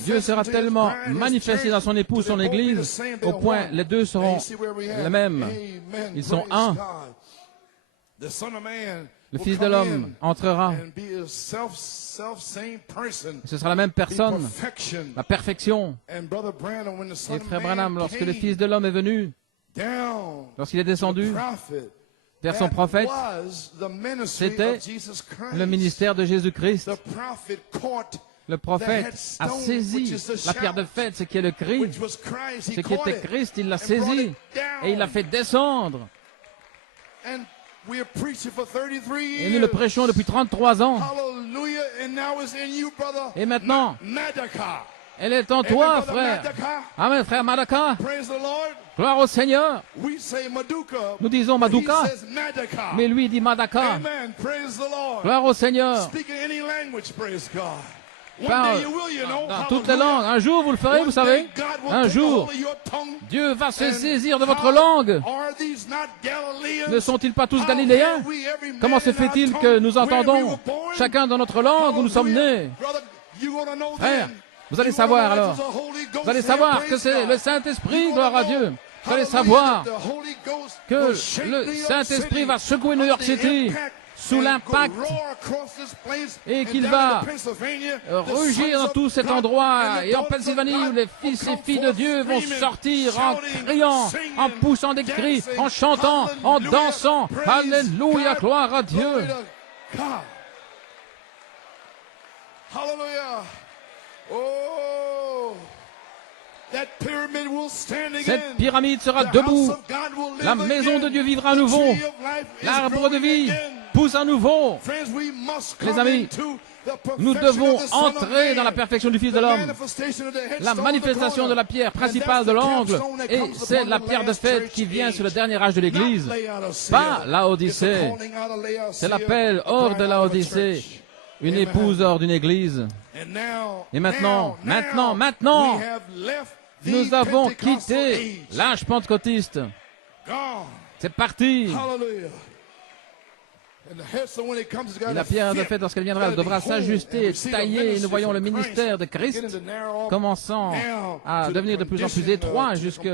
Dieu sera tellement manifesté dans son épouse, son église, au point les deux seront les mêmes. Ils sont un. Le Fils de l'homme entrera. Ce sera la même personne, la perfection. Et frère Branham, lorsque le Fils de l'homme est venu, lorsqu'il est descendu vers son prophète, c'était le ministère de Jésus-Christ. Le prophète a saisi la pierre de fête, ce qui est le cri, ce qui était Christ, il l'a saisi et il l'a fait descendre. Et nous le prêchons depuis 33 ans. Et maintenant, elle est en toi, frère. Amen, frère Madaka. Gloire au Seigneur. Nous disons Maduka, mais lui dit Madaka. Gloire au Seigneur. Parle dans toutes les langues. Un jour, vous le ferez, vous savez. Un jour, Dieu va se saisir de votre langue. Ne sont-ils pas tous galiléens? Comment se fait-il que nous entendons chacun dans notre langue où nous sommes nés? Frère, vous allez savoir alors. Vous allez savoir que c'est le Saint-Esprit, gloire à Dieu. Vous allez savoir que le Saint-Esprit va secouer New York City sous l'impact et qu'il va rugir dans tout cet endroit et en Pennsylvanie où les fils et filles de Dieu vont sortir en criant, en poussant des cris, en chantant, en dansant. Alléluia, gloire à Dieu. Hallelujah. Oh, cette pyramide sera debout. La maison de Dieu vivra à nouveau. L'arbre de vie pousse à nouveau. Les amis, nous devons entrer dans la perfection du Fils de l'homme. La manifestation de la pierre principale de l'angle, et c'est la pierre de fête qui vient sur le dernier âge de l'Église. Pas Laodicée. C'est l'appel hors de Laodicée. Une épouse hors d'une église. Et maintenant, nous avons quitté l'âge pentecôtiste. C'est parti. Et la pierre de fête, lorsqu'elle viendra, elle devra s'ajuster, tailler. Et nous voyons le ministère de Christ commençant à devenir de plus en plus étroit jusque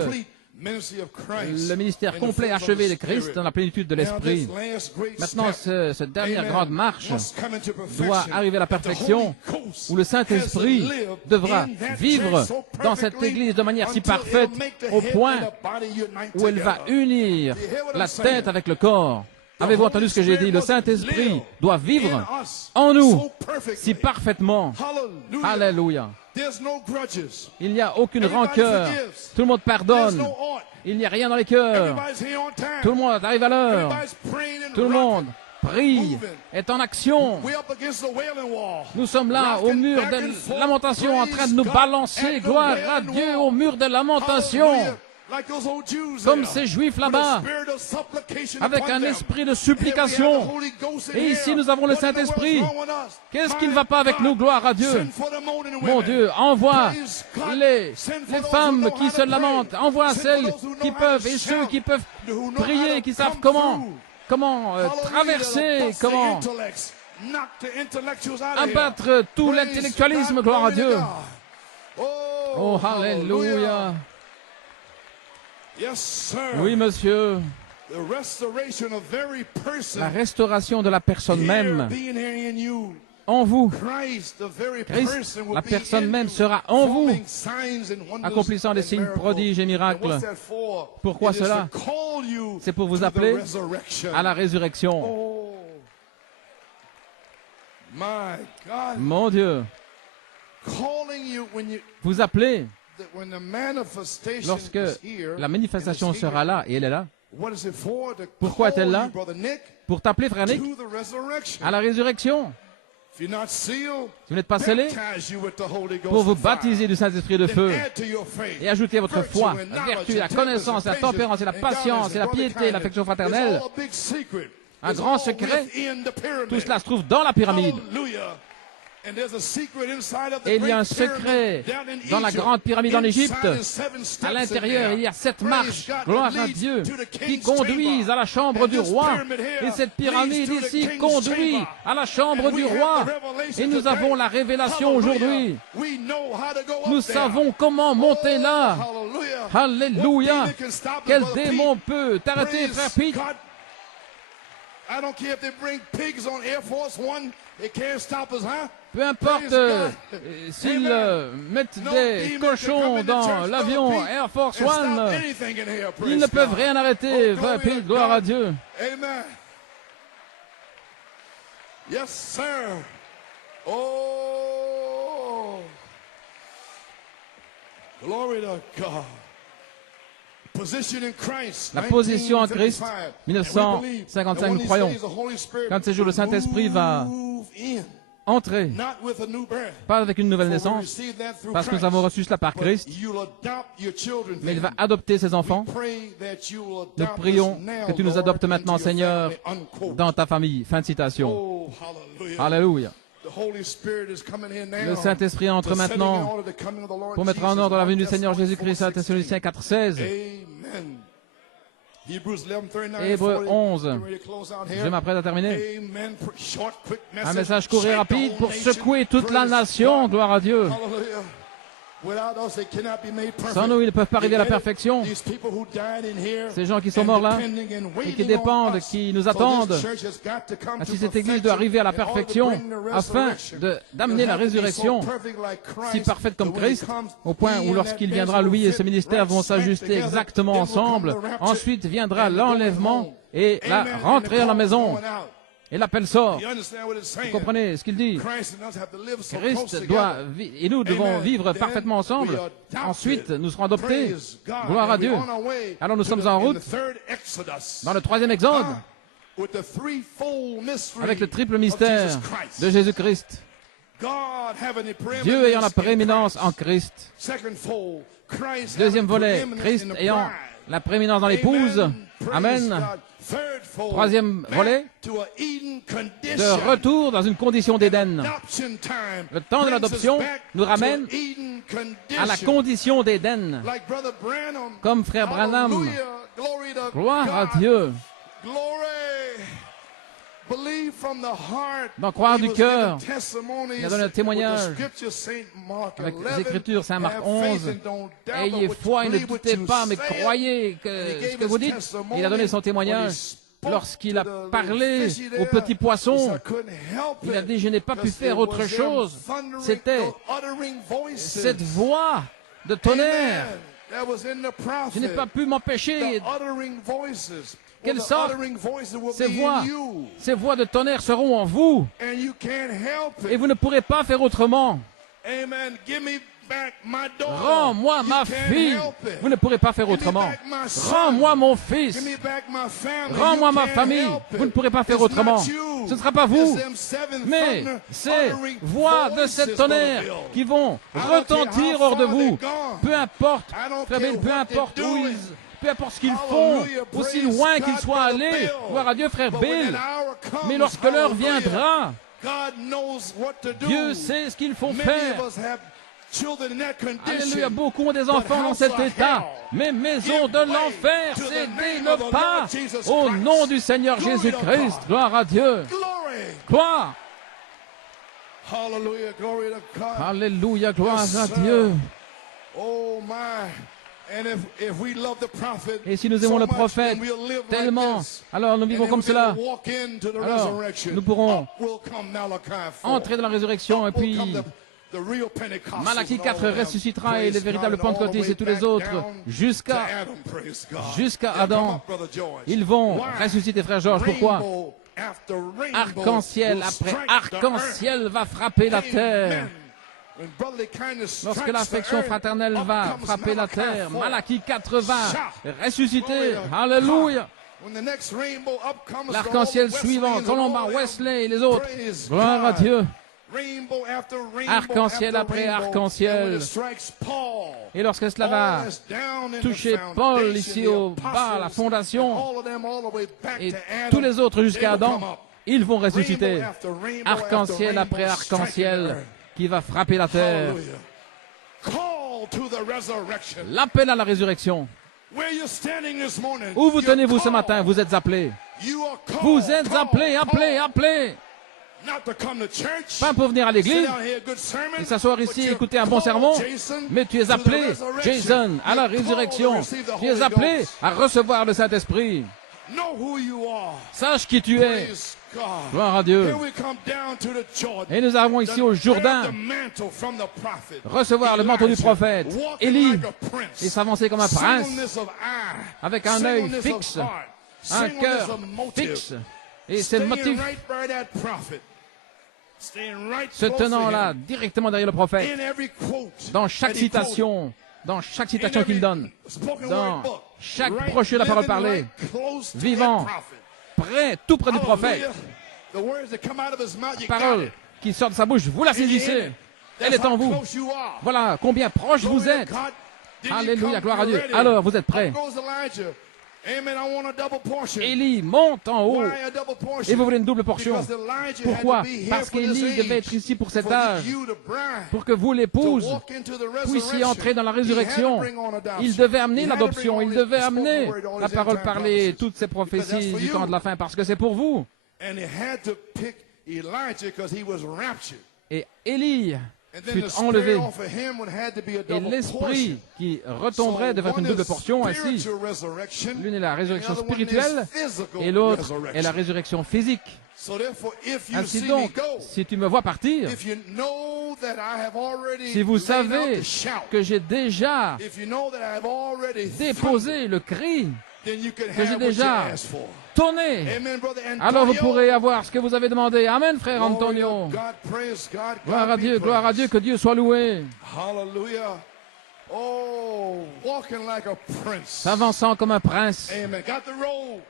le ministère complet achevé de Christ dans la plénitude de l'Esprit. Maintenant, cette dernière grande marche doit arriver à la perfection où le Saint-Esprit devra vivre dans cette Église de manière si parfaite au point où elle va unir la tête avec le corps. Avez-vous entendu ce que j'ai dit? Le Saint-Esprit doit vivre en nous si parfaitement. Alléluia. Il n'y a aucune rancœur. Tout le monde pardonne. Il n'y a rien dans les cœurs. Tout le monde arrive à l'heure. Tout le monde prie, est en action. Nous sommes là au mur de lamentation en train de nous balancer. Gloire à Dieu au mur de lamentation. Comme ces Juifs là-bas, avec un esprit de supplication. Et ici, nous avons le Saint-Esprit. Qu'est-ce qui ne va pas avec nous? Gloire à Dieu. Mon Dieu, envoie les femmes qui se lamentent. Envoie celles qui peuvent et ceux qui peuvent prier, qui savent comment traverser, comment abattre tout l'intellectualisme. Gloire à Dieu. Oh, alléluia. Oui, monsieur. La restauration de la personne même en vous. Christ, la personne même sera en vous, accomplissant des signes, prodiges et miracles. Pourquoi cela? C'est pour vous appeler à la résurrection. Mon Dieu. Vous appelez lorsque la manifestation sera là, et elle est là. Pourquoi est-elle là? Pour t'appeler, frère Nick, à la résurrection. Si vous n'êtes pas scellé, pour vous baptiser du Saint-Esprit de feu et ajouter à votre foi la vertu, la connaissance, la tempérance, et la patience, et la piété, et l'affection fraternelle. Un grand secret, tout cela se trouve dans la pyramide. Et il y a un secret dans la grande pyramide en Égypte. À l'intérieur, il y a 7 marches, gloire à Dieu, qui conduisent à la chambre du roi. Et cette pyramide ici conduit à la chambre du roi. Et nous avons la révélation aujourd'hui. Nous savons comment monter là. Alléluia. Quel démon peut t'arrêter, frère Pete? Peu importe s'ils mettent des cochons dans l'avion Air Force One, ils ne peuvent rien arrêter. Gloire à Dieu. Amen. Yes, sir. Oh, glory to God. La position en Christ, 1955, nous croyons, quand ces jours, le Saint-Esprit va entrer, pas avec une nouvelle naissance, parce que nous avons reçu cela par Christ, mais il va adopter ses enfants. Nous prions que tu nous adoptes maintenant, Seigneur, dans ta famille. Fin de citation. Alléluia. Le Saint-Esprit entre maintenant pour mettre en ordre la venue du Seigneur Jésus-Christ à Thessaloniciens 4:16. Hébreux 11. Je m'apprête à terminer. Un message court et rapide pour secouer toute la nation. Gloire à Dieu. Sans nous, ils ne peuvent pas arriver à la perfection. Ces gens qui sont morts là et qui dépendent, qui nous attendent. Ainsi, cette Église doit arriver à la perfection afin d'amener la résurrection si parfaite comme Christ, au point où lorsqu'il viendra, lui et ses ministères vont s'ajuster exactement ensemble. Ensuite viendra l'enlèvement et la rentrée à la maison. Et l'appel sort. Vous comprenez ce qu'il dit? Christ doit et nous devons vivre parfaitement ensemble. Ensuite, nous serons adoptés. Gloire à Dieu. Alors nous sommes en route dans le troisième exode avec le triple mystère de Jésus-Christ. Dieu ayant la prééminence en Christ. Deuxième volet, Christ ayant la prééminence dans l'épouse. Amen. Troisième volet, de retour dans une condition d'Éden. Le temps de l'adoption nous ramène à la condition d'Éden. Comme frère Branham, gloire à Dieu. D'en croire du cœur. Il a donné un témoignage avec les Écritures, Saint Marc 11. Ayez foi et ne doutez pas, mais croyez ce que vous dites. Il a donné son témoignage lorsqu'il a parlé aux petits poissons. Il a dit, je n'ai pas pu faire autre chose. C'était cette voix de tonnerre. Je n'ai pas pu m'empêcher. Quelle sorte? Ces voix de tonnerre seront en vous. Et vous ne pourrez pas faire autrement. Rends-moi ma fille. Vous ne pourrez pas faire autrement. Rends-moi mon fils. Rends-moi ma famille. Vous ne pourrez pas faire autrement. Ce ne sera pas vous. Mais ces voix de cette tonnerre qui vont retentir hors de vous. Peu importe, frère Bill, peu importe où ils... Peu importe ce qu'ils font, aussi loin qu'ils soient allés, gloire à Dieu, frère Bill. Mais lorsque l'heure viendra, Dieu sait ce qu'il faut faire. Alléluia, beaucoup ont des enfants dans cet état. Mais maisons de l'enfer, cédez le pas au nom du Seigneur Jésus-Christ. Gloire à Dieu. Gloire. Alléluia, gloire à Dieu. Et si nous aimons le prophète tellement, alors nous vivons comme cela. Alors nous pourrons entrer dans la résurrection et puis Malachie 4 ressuscitera et les véritables pentecôtistes et tous les autres jusqu'à Adam. Ils vont ressusciter, frère Georges. Pourquoi? Arc-en-ciel après arc-en-ciel va frapper la terre. Lorsque l'affection fraternelle va frapper la terre, Malachie 4 va ressusciter. Alléluia. L'arc-en-ciel suivant, Colomba, Wesley et les autres. Gloire à Dieu. Arc-en-ciel après arc-en-ciel. Et lorsque cela va toucher Paul ici au bas, la fondation, et tous les autres jusqu'à Adam, ils vont ressusciter. Arc-en-ciel après arc-en-ciel qui va frapper la terre. L'appel à la résurrection. Où vous tenez-vous ce matin? Vous êtes appelés. Vous êtes appelés, appelés. Pas pour venir à l'église et s'asseoir ici et écouter un bon sermon, mais tu es appelé, Jason, à la résurrection. Tu es appelé à recevoir le Saint-Esprit. Sache qui tu es. Gloire à Dieu. Et nous arrivons ici au Jourdain, recevoir le manteau du prophète, Élie, et s'avancer comme un prince, avec un œil fixe, un cœur fixe, et ses motifs se tenant là, directement derrière le prophète, dans chaque citation qu'il donne, dans chaque brochure de la parole parlée, vivant, près, tout près du prophète. La parole qui sort de sa bouche, vous la saisissez. Elle est en vous. Voilà combien proche vous êtes. Alléluia, gloire à Dieu. Alors, vous êtes prêts. Amen. I want a double portion. Élie monte en haut. Why a double portion? Et vous voulez une double portion. Because Elijah Pourquoi? had to be here Parce for this qu'Élie devait age, être ici pour cet for âge, you, the bride, pour que vous, to l'épouse, walk into the puissiez resurrection. entrer dans la He had to résurrection. bring on adoption. Il devait amener He had to l'adoption, bring il all devait his spoken amener word, all la his parole end-time parlée, prophecies. toutes ces Because that's prophéties for du you. temps de la fin, parce que c'est pour vous. And he had to pick Elijah because he was raptured. Et Élie And then fut the enlevé, spirit off of him would had to be a et double l'esprit portion. qui retomberait devait être une double portion ainsi. L'une est la résurrection spirituelle et l'autre est la résurrection physique. Ainsi donc, si tu me vois partir, si vous savez que j'ai déjà déposé le cri, que j'ai déjà tonné, alors vous pourrez avoir ce que vous avez demandé. Amen, frère Antonio. Gloire à Dieu, que Dieu soit loué. Hallelujah. Oh, walking like a prince. S'avançant comme un prince. Amen. Got the robe.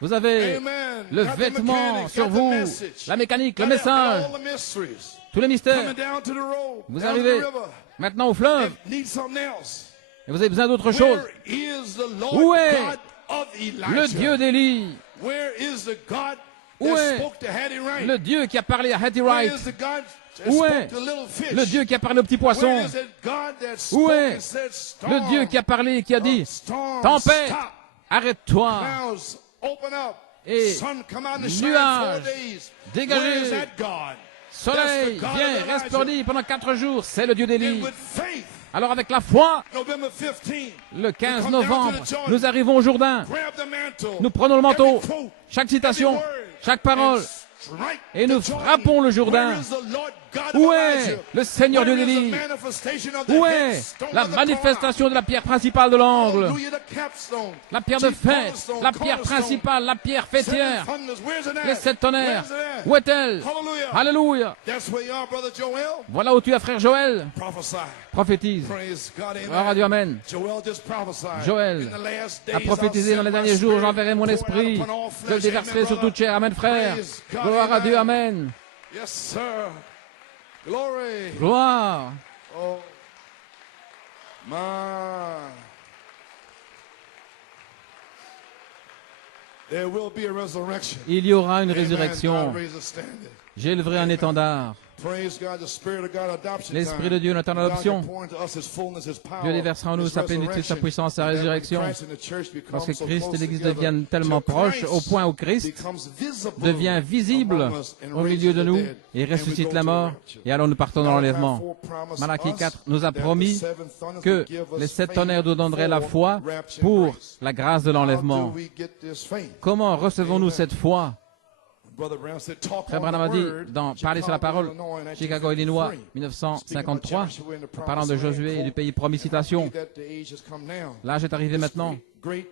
Vous avez Amen. le Got the vêtement mechanic, sur got the vous, message. la mécanique, le Got message, all the mysteries. tous les mystères. Coming down to the road, Vous down to arrivez the river. maintenant au fleuve Need something else. et vous avez besoin d'autre chose. Where is the Lord Où est God of Elijah? le Dieu d'Élie? Where is the God Où that est spoke to Hattie Wright? le Dieu qui a parlé à Hattie Where Wright? is the God that Où spoke est to little fish? le Dieu qui a parlé aux petits Where poissons? is it God that Où spoke est and said, storm, le Dieu qui a parlé et qui a dit storm, tempête, stop, arrête-toi, clouds, open up, et sun come out and shine nuages, 4 days. dégagez. Where is that God? soleil, That's the God viens, of Elijah. resplendis pendant 4 jours. C'est le Dieu And d'Élie. with faith, Alors avec la foi, November 15, le 15 come down novembre, to the Jordan, nous arrivons au Jourdain. grab the mantle, Nous prenons le manteau, every quote, chaque citation, every word, chaque parole, and strike et the nous Jordan. frappons le Jourdain. Where is the Lord God Où of est Elijah? le Seigneur Dieu Where is the d'Élie? manifestation of the Où head est stone la of the manifestation de la pierre principale de corner? l'angle? Hallelujah, the capstone, La pierre de chief fête, cornerstone, la pierre cornerstone, principale, la pierre fêtière, seven thunders. Where's it at? les 7 tonnerres. Where's it at? Où est-elle? Hallelujah. Alléluia. That's where you are, brother Joel. Voilà où tu es, frère Joël. Prophesy. Prophétise. Praise God. Amen. Gloire à Dieu, amen. Joel just prophesied. Joël In the last days, a prophétisé dans les derniers jours, j'enverrai mon esprit, je le déverserai sur toute chair. Amen, frère. Gloire à Dieu, amen. Yes, sir. Glory. Gloire. Oh, my. There will be a resurrection. Il y aura une Amen. résurrection. God raise a standard. J'élèverai un étendard. Praise God, the Spirit of God, adoption L'Esprit time. de Dieu, notre God can adoption. pour into us His fullness, His power, Dieu déversera en nous His sa plénitude, sa resurrection. puissance, sa And then when résurrection. Christ and the church become Lorsque so Christ close et l'Église together, deviennent tellement till proches Christ au point où Christ becomes visible devient visible among us and au raises milieu de the nous dead, et and we ressuscite go la to mort. rapture. Et alors nous partons dans Malachi l'enlèvement. 4 promised Malachie us 4 nous a that the promis seven thunders que would give us les 7 faith tonnerres nous donneraient la for foi rapture and pour grace. la grâce de How do l'enlèvement. we get this faith? Comment recevons-nous cette foi? Brother Branham said, talk Frère on Branham a the dit word, dans Parler sur la parole, Illinois, in Chicago, Illinois, 1953, 1953, speaking about Joshua and the parlant de promised land, Josué et du pays promis, I citation. believe that the age has come now. L'âge est arrivé maintenant. Great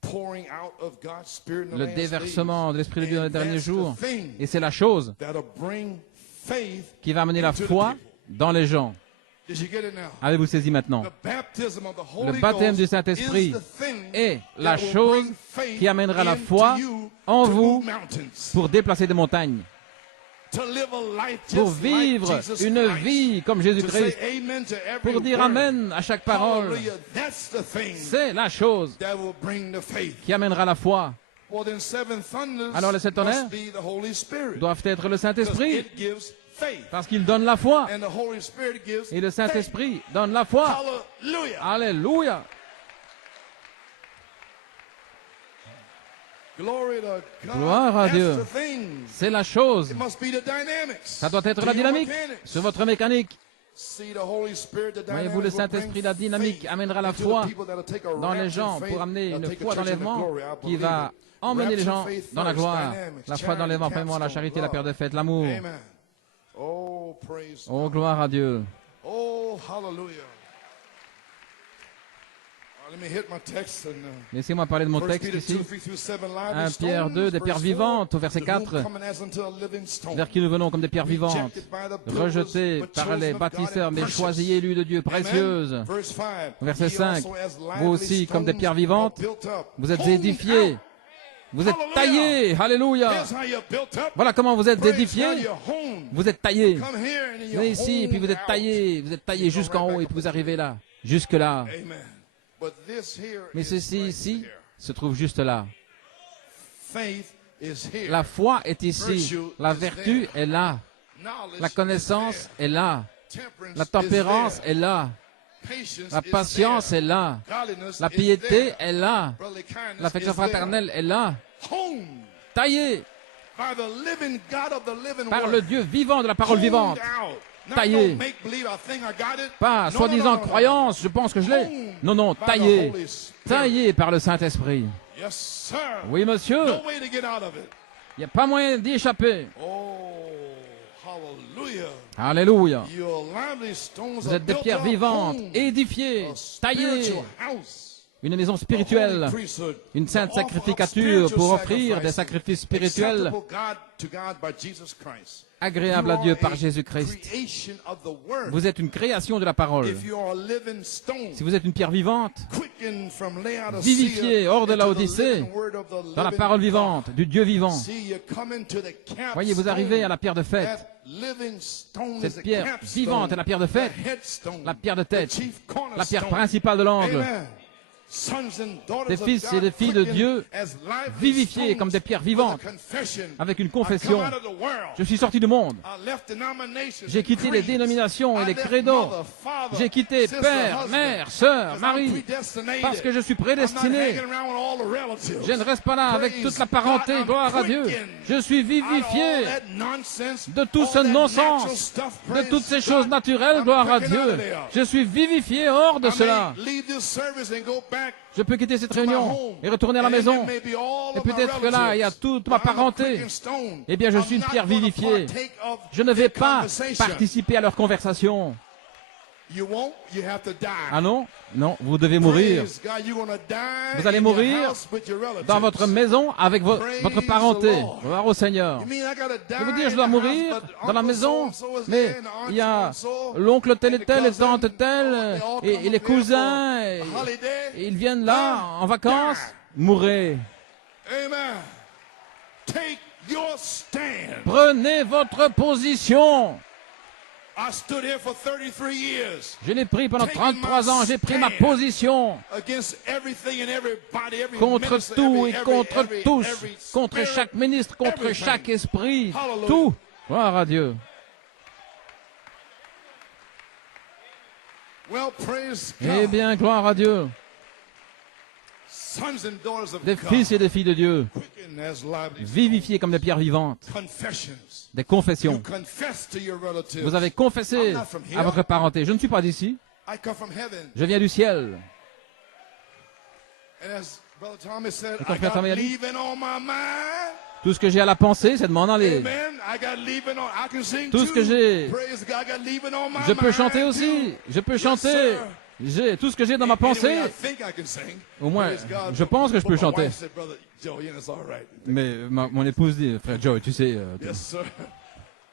pouring out of God's Spirit in the Le last déversement de l'Esprit de Dieu dans les days. derniers And that's jours. the thing Et c'est la chose that'll bring faith qui va amener la into the foi people. dans les gens. Did you get it now? Avez-vous saisi maintenant? The baptism of the Le Holy baptême Ghost du Saint-Esprit is the thing est la that will chose bring faith qui amènera la into foi you en to vous move mountains, pour déplacer des montagnes, to live a life pour just vivre like Jesus une Christ, vie comme to Jésus-Christ, say amen to every pour dire word. Amen à chaque parole. Hallelujah. That's the thing C'est la chose that will bring the faith. qui amènera la foi. Well, then seven thunders Alors les 7 tonnerres must be the Holy Spirit, doivent être le because Saint-Esprit, it gives faith, parce qu'il donne la foi. and the Holy Spirit gives Et le faith. Saint-Esprit donne la foi. Hallelujah. Alléluia. Glory to God. Gloire à That's Dieu. the thing. C'est la chose. It must be the dynamics. Ça doit être To la your dynamique mechanics. sur votre mécanique. See the Holy Spirit, the Voyez-vous, le dynamics will Saint-Esprit, bring la dynamique faith amènera la into the foi people that'll take a dans les rapture gens faith, pour amener that'll une take a foi church in the d'enlèvement glory. I qui believe va it. emmener les gens Rapture, faith dans la first, gloire. dynamics, La foi dans l'enlèvement, premièrement, la capstone, charité, la love. paire de fête, l'amour. Amen. Oh, praise Oh, gloire à Dieu. Oh, hallelujah. Let me hit my text and, Laissez-moi parler de mon 1 texte Peter 2, ici. 3-7, lively 1 Pierre 2, des pierres stones, vivantes, au verse verset 4, 4, to whom coming as unto a living stone, vers qui nous venons comme des pierres vivantes, rejected by the builders, rejetées but par chosen les of God bâtisseurs, and mais precious. choisies et élus de Dieu, Amen. précieuses. Verse 5, Verset ye 5, also as lively vous aussi, comme des stones pierres vivantes, are built up, vous êtes holding édifiés, out. vous êtes Hallelujah. taillés, alléluia. Here's how you're built up. Voilà comment vous êtes Praise God, édifiés, you're honed. vous êtes taillés. Come here and you're Venez ici, et puis vous honed êtes taillés, out. jusqu'en haut, et puis vous arrivez là, jusque là. Amen. But this here Mais is ceci right ici, here. se trouve juste là. Faith is here. La foi est ici. La vertu est là. Knowledge La connaissance est là. is there. Temperance La is tempérance there. est là. Patience La is patience there. est là. Godliness La is piété there. est là. Brotherly kindness L'affection is there. fraternelle est là. Honed Taillé by the living God of the living par word. le Dieu vivant de la parole Honed vivante. out. Not Taillé. no make-believe, I think I got it. Pas No, soi-disant no, no, no, no. croyance, je pense que je l'ai. Non, non, By the taillé. Holy Spirit. Taillé par le Saint-Esprit. Yes, sir. Oui, monsieur. No way to get out of it. Il n'y a pas moyen d'y échapper. Oh, hallelujah. Alléluia. Your lively stones Vous are êtes des built pierres up, vivantes, honed, édifiées, a taillées. spiritual house. Une maison A spirituelle, holy priesthood, une sainte to offer up sacrificature pour spiritual offrir des sacrifices, sacrifices spirituels acceptable to God by Jesus Christ. agréables à You Dieu are par a Jésus-Christ. creation of the word. Vous êtes une création de la parole. If you are a living stone, Si vous êtes une pierre vivante, quickened from Laodicea vivifiée hors de into the Laodicée, living word of the dans la living parole God. vivante du Dieu vivant, See, you come into the capstone. voyez, vous arrivez à la pierre de fête. That living stone is Cette the pierre capstone, vivante est la pierre de fête, the headstone, la pierre de the tête, chief la pierre cornerstone. principale de l'angle. Amen. Sons and daughters Des of fils et God, des filles de quickened Dieu, as lively vivifiés stones comme des pierres with a vivantes, confession. avec une I confession. come out of the world. Je suis sorti du monde. I left denominations J'ai and quitté les creeds. dénominations et I les left credos. mother, father, J'ai quitté sister, père, husband, mère, sœur, because mari, I'm predestinated. parce que je suis I'm not prédestiné. hanging around with all the relatives. Je ne reste pas là avec toute la Praise parenté, God, I'm gloire à Dieu. quickened Je suis out of all vivifié that nonsense, de tout all ce that non-sens, natural stuff, de praise toutes ces God. choses naturelles, I'm gloire à quickened out Dieu. of there. Je suis vivifié hors de I cela. may leave this service and go back Je peux quitter cette to my réunion home. et retourner à la And in maison. there may be all Et of my peut-être que là, il y a relatives. toute ma But I'm a parenté. quickened stone. Eh bien, je I'm suis une not pierre gonna vivifiée. partake of Je ne vais their pas conversation. participer à leur conversation. You won't, you have to die. Ah non? Non, vous devez mourir. Praise God, you're gonna die Vous allez in your mourir house with your relatives. dans votre maison avec votre parenté. Gloire au Seigneur. You mean I gotta die Je veux dire, je in dois the mourir house, but dans la Uncle maison, so-and-so is mais there, and the il y a aunt so-and-so, l'oncle tel et and the tel et cousin, tante telle, they all et come les up here cousins, for et a holiday. ils viennent là en vacances. Mourrez. Amen. Take your stand. Prenez votre position. I stood here for 33 years Je l'ai pris pendant 33 ans. J'ai pris ma position against everything and everybody, every contre minister, tout et every- contre every- tous, every contre spirit, chaque ministre, contre everything. chaque esprit, Hallelujah. tout. Gloire à Dieu. Well, praise God. Eh bien, gloire à Dieu. Sons and daughters of Des God, fils et des filles de Dieu, quickened as lively vivifiés comme des pierres vivantes, confessions. des You confessions. confess to your relatives. Vous avez confessé à votre parenté. Je ne suis pas d'ici, I come from heaven. je viens du ciel. And as Brother Thomas said, Et comme I frère got Thomas a dit, leaving on my mind. Tout ce que j'ai à la pensée, c'est de m'en aller. Amen. I got leaving on. I can sing Tout ce que too. j'ai, Praise God, I got leaving on my je peux mind chanter too. aussi. Je peux Yes, chanter. sir. J'ai tout ce que j'ai dans ma pensée. Anyway, I think I can sing. Au moins, Praise God. je pense que je But peux my chanter. wife said, Brother Joe, yeah, it's all right. Mais mon épouse dit, frère Joe, tu sais. Yes, sir.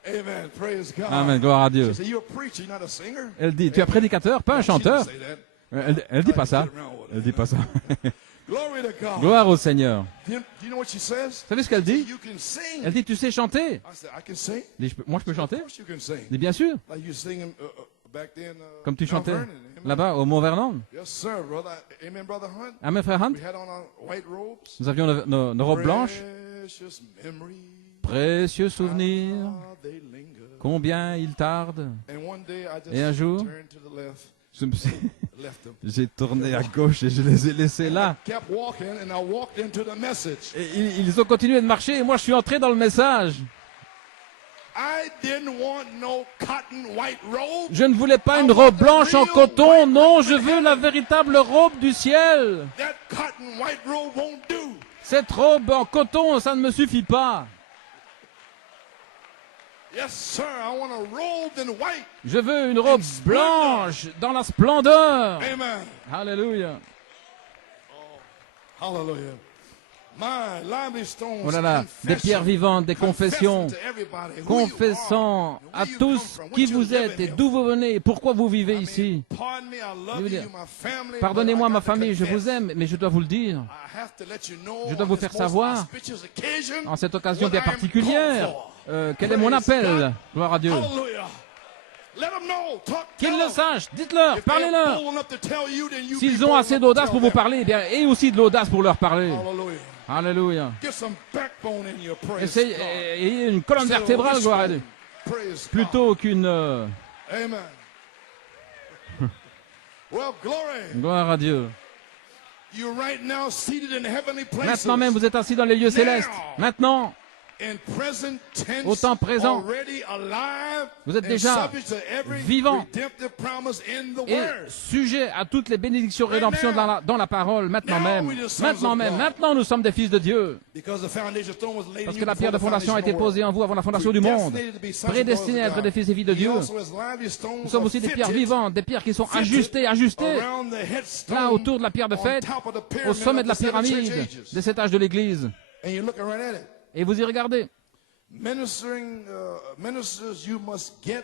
Amen. Praise God. Amen, gloire à Dieu. She said, you're a preacher, not a singer. Elle dit, tu es prédicateur, pas un She didn't chanteur. say that. Elle dit pas ça. Sit around with Elle it. dit pas ça. Glory to God. Gloire au Seigneur. Do you know what she says? Vous savez ce qu'elle dit? You can sing. Elle dit, tu sais chanter. I said, I can sing. Elle dit, moi, je peux chanter. Of course you can sing. Elle dit, bien sûr. Like you sing back then. Comme tu Mount chantais Vernon. Amen. là-bas au Mont Vernon. Yes, sir, brother. Amen, brother Hunt. Amen, frère Hunt. We had on our white robes. Nous avions nos robes blanches. Precious memories. Précieux souvenir. Ah, they linger. Combien il tarde. And one day I just Et un jour, turned to the left, je me suis- left them. j'ai tourné à gauche et je les ai laissés là. Kept walking and I walked into the message. Et ils ont continué de marcher et moi, je suis entré dans le message. I didn't want no cotton white robe. Je ne voulais pas une robe blanche en coton. Non, je veux la véritable robe du ciel. That cotton white robe won't do. Cette robe en coton, ça ne me suffit pas. Yes, sir. I want a robe in white. Je veux une robe blanche dans la splendeur. Amen. Alléluia. Hallelujah. My lively stones. Oh là là, des pierres vivantes, des confessions. Confessant à tous qui vous êtes et d'où vous venez et pourquoi vous vivez ici. Je veux dire, pardonnez-moi ma famille, je vous aime, mais je dois vous le dire. Je dois vous faire savoir, en cette occasion bien particulière, quel est mon appel. Gloire à Dieu. Qu'ils le sachent, dites-leur, parlez-leur. S'ils ont assez d'audace pour vous parler, eh bien, ayez aussi de l'audace pour leur parler. Alléluia. Ayez une colonne vertébrale, gloire à Dieu. Plutôt qu'une... Gloire à Dieu. Maintenant même, vous êtes assis dans les lieux célestes. Maintenant, au temps présent, vous êtes déjà vivant et sujet à toutes les bénédictions rédemption dans la parole. Maintenant même, maintenant nous sommes des fils de Dieu. Parce que la pierre de fondation a été posée en vous avant la fondation du monde, prédestinés à être des fils et filles de Dieu. Nous sommes aussi des pierres vivantes, des pierres qui sont ajustées là autour de la pierre de fête, au sommet de la pyramide de cet âge de l'Église. Et vous y regardez.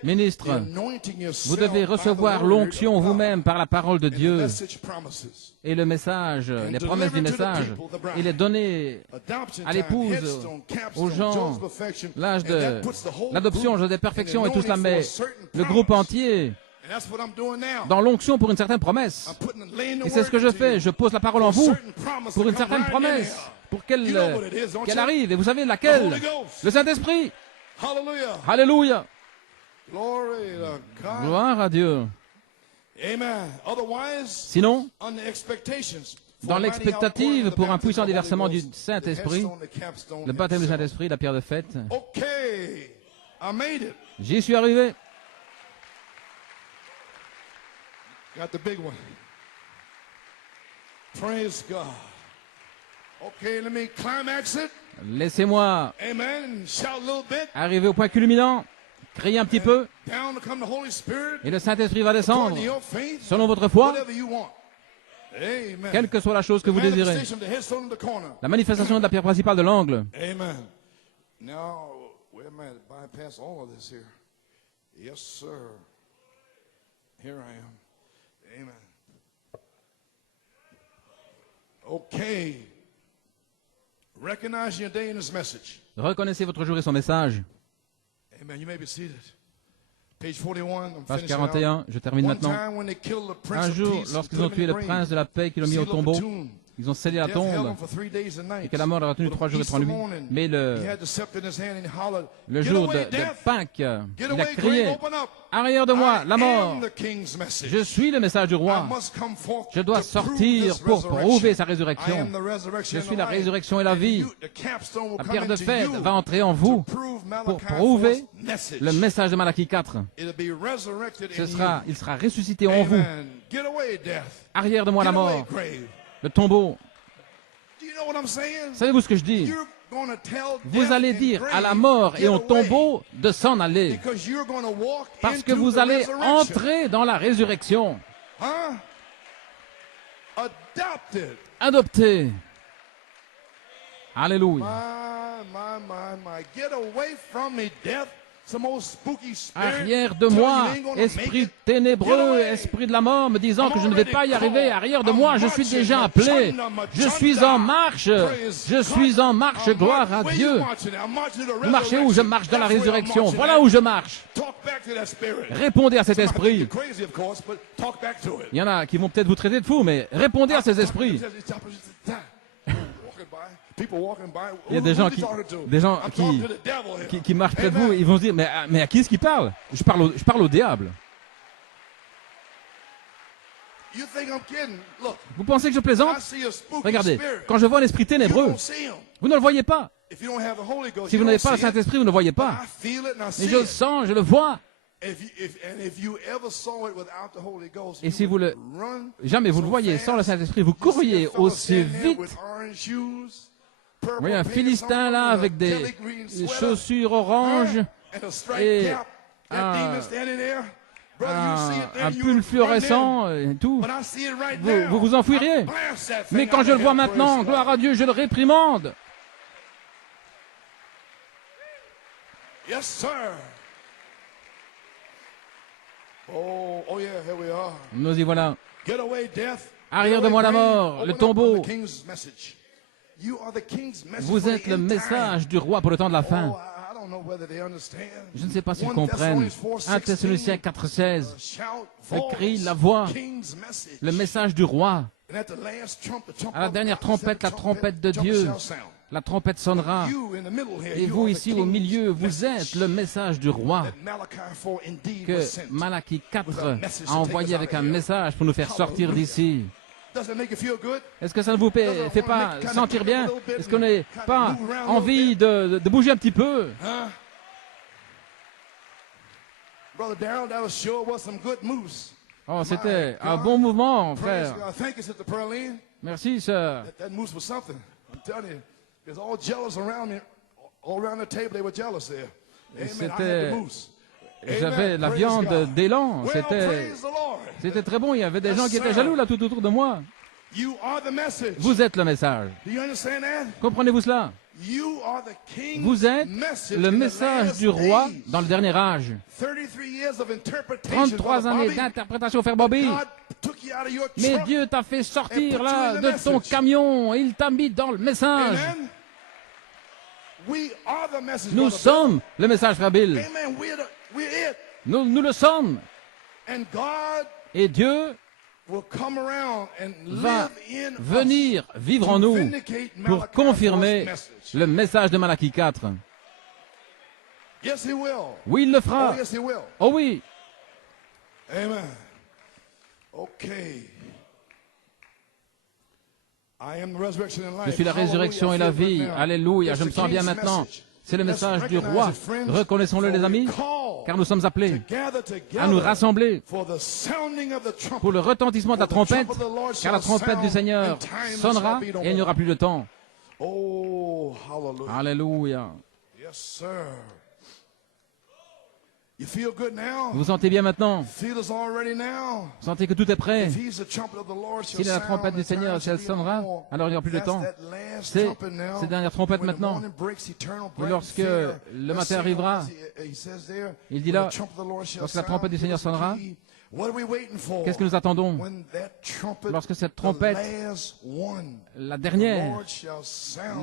Ministre, vous devez recevoir l'onction vous-même par la parole de Dieu et le message, les promesses du message. Il est donné à l'épouse, aux gens, l'âge de l'adoption, l'âge de perfection et tout cela, mais le groupe entier dans l'onction pour une certaine promesse. Et c'est ce que je fais, je pose la parole en vous pour une certaine promesse, pour qu'elle arrive. Et vous savez laquelle? Le Saint-Esprit. Alléluia. Gloire à Dieu. Sinon, dans l'expectative pour un puissant déversement du Saint-Esprit, le baptême du Saint-Esprit, la pierre de fête, j'y suis arrivé. Got the big one. Praise God. Okay, let me climax it. Laissez-moi Amen. Shout a little bit. Arriver au point culminant, crier un petit peu, Down to come the Holy Spirit. et le Saint-Esprit va descendre According to your faith, selon votre foi, whatever you want. Amen. quelle que soit la chose que vous désirez. Manifestation of the headstone in the corner. La manifestation de la pierre principale de l'angle. Amen. Now, wait a minute, bypass all of this here. Yes, sir. Here I am. Amen. Okay. Recognize your day in this message. Reconnaissez votre jour et son message. Amen. You may be seated. Page 41. I'm Page finishing 41, je termine out. maintenant. One time when they killed the Prince Un of jour, Peace, lorsqu'ils ont tué le prince de la paix, qu'ils l'ont mis au tombeau, ils ont scellé la death held tombe him for 3 days and nights. et que la mort a retenu 3 jours et 3 nuits. Mais He le had the scepter in his hand and he hollered, jour "Get away, de death! Pâques, Get il a away, crié, grave, open up! arrière de moi, la I mort. am the King's message. Je suis le message du I roi. must come forth Je dois to prove sortir this pour resurrection. prouver sa I résurrection. am the resurrection Je suis and la the life. résurrection et la vie. The capstone will La come pierre de into fête you va entrer en vous to prove pour Malachi prouver 4's message. le message de Malachie 4. It'll be resurrected in Il sera ressuscité en vous. Amen. Get away, death. Arrière de moi la Get away, mort, grave. le tombeau. Do you know what I'm saying? Savez-vous ce que je dis? You're gonna tell Vous death allez and dire à la grave, mort et get au away, tombeau de s'en aller. because you're gonna walk Parce que into vous the allez resurrection. entrer dans la résurrection. Huh? Adopted. Adopté. Alléluia. My. Get away from me, death. Some old spooky spirit. Arrière de tell you moi, you ain't gonna make esprit it. ténébreux, Get away. esprit de la mort, me disant que je ne vais pas y arriver. Arrière de moi, je suis déjà appelé. Je suis en marche. Je suis en marche, gloire à Dieu. Vous marchez où? Je marche dans la résurrection. Voilà où je marche. Répondez à cet esprit. Il y en a qui vont peut-être vous traiter de fou, mais répondez à ces esprits. Il y a des gens qui marchent près de vous, ils vont se dire, mais à qui est-ce qu'il parle? Je parle au diable. Vous pensez que je plaisante? Regardez, quand je vois un esprit ténébreux, vous ne le voyez pas. Si vous n'avez pas le Saint-Esprit, vous ne le voyez pas. Mais je le sens, je le vois. Et si jamais vous le voyez sans le Saint-Esprit, vous courriez aussi vite. Vous voyez un Philistin là avec des chaussures oranges et un pull fluorescent et tout. Vous vous enfuiriez. Mais quand je le vois maintenant, gloire à Dieu, je le réprimande. Yes, sir. Oh yeah, here we are. Nous y voilà. Get away, death. Arrière de moi la mort, le tombeau. Vous êtes le message du roi pour le temps de la fin. Je ne sais pas s'ils comprennent. 1 Thessaloniciens 4,16. Le cri, la voix, le message du roi. À la dernière trompette, la trompette de Dieu. La trompette sonnera. Et vous ici au milieu, vous êtes le message du roi que Malachie 4 a envoyé avec un message pour nous faire sortir d'ici. Est-ce que ça ne vous fait pas sentir bien? Est-ce qu'on n'a pas envie de bouger un petit peu? Oh, c'était un bon mouvement, frère. Merci, sœur. C'était... J'avais la viande d'élan. C'était très bon. Il y avait des gens qui étaient jaloux là tout autour de moi. Vous êtes le message. Comprenez-vous cela? Vous êtes le message du roi dans le dernier âge. 33 années d'interprétation, frère Bobby. Mais Dieu t'a fait sortir là de ton camion. Il t'a mis dans le message. Nous sommes le message, frère Bill. Nous le sommes. Et Dieu va venir vivre en nous pour confirmer le message de Malachie 4. Oui, il le fera. Oh oui. Amen. Okay. Je suis la résurrection et la vie. Alléluia, je me sens bien maintenant. C'est le message du roi. Reconnaissons-le, les amis, car nous sommes appelés à nous rassembler pour le retentissement de la trompette, car la trompette du Seigneur sonnera et il n'y aura plus de temps. Alléluia. Vous vous sentez bien maintenant? Vous sentez que tout est prêt? Si la trompette du Seigneur, si elle sonnera, alors il n'y aura plus de temps. C'est cette dernière trompette maintenant. Et lorsque le matin arrivera, il dit là, lorsque la trompette du Seigneur sonnera, qu'est-ce que nous attendons? Lorsque cette trompette, la dernière,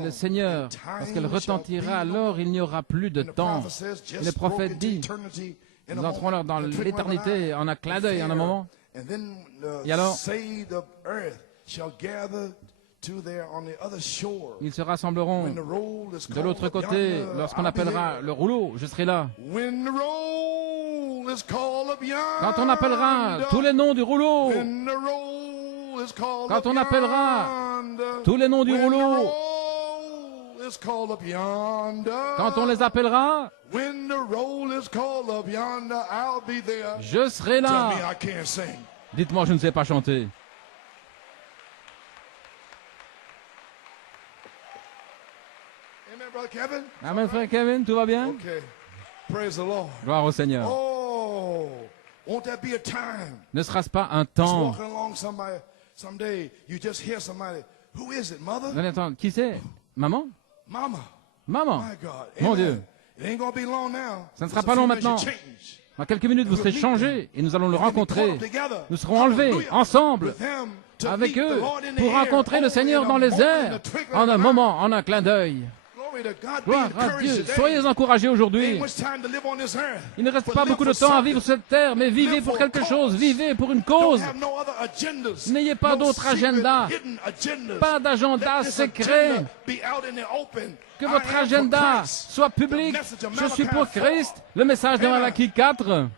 le Seigneur, lorsqu'elle retentira, alors il n'y aura plus de temps. Et le prophète dit, nous entrons alors dans l'éternité en un clin d'œil, en un moment. Et alors, ils se rassembleront de l'autre côté lorsqu'on appellera le rouleau. Je serai là. Quand on appellera tous les noms du rouleau, quand on appellera tous les noms du rouleau, quand on les appellera, je serai là. Dites-moi, je ne sais pas chanter. Amen, frère Kevin, tout va bien? Gloire au Seigneur. Ne sera-ce pas un temps? Qui c'est? Maman? Maman? Mon Dieu. Ça ne sera pas long maintenant. Dans quelques minutes, vous serez changés et nous allons le rencontrer. Nous serons enlevés ensemble avec eux pour rencontrer le Seigneur dans les airs en un moment, en un clin d'œil. Gloire à Dieu. Soyez encouragés aujourd'hui. Il ne reste pas beaucoup de temps à vivre sur cette terre, mais vivez pour quelque chose, vivez pour une cause. N'ayez pas d'autre agenda, pas d'agenda secret. Que votre agenda soit public. Je suis pour Christ, le message de Malachie 4.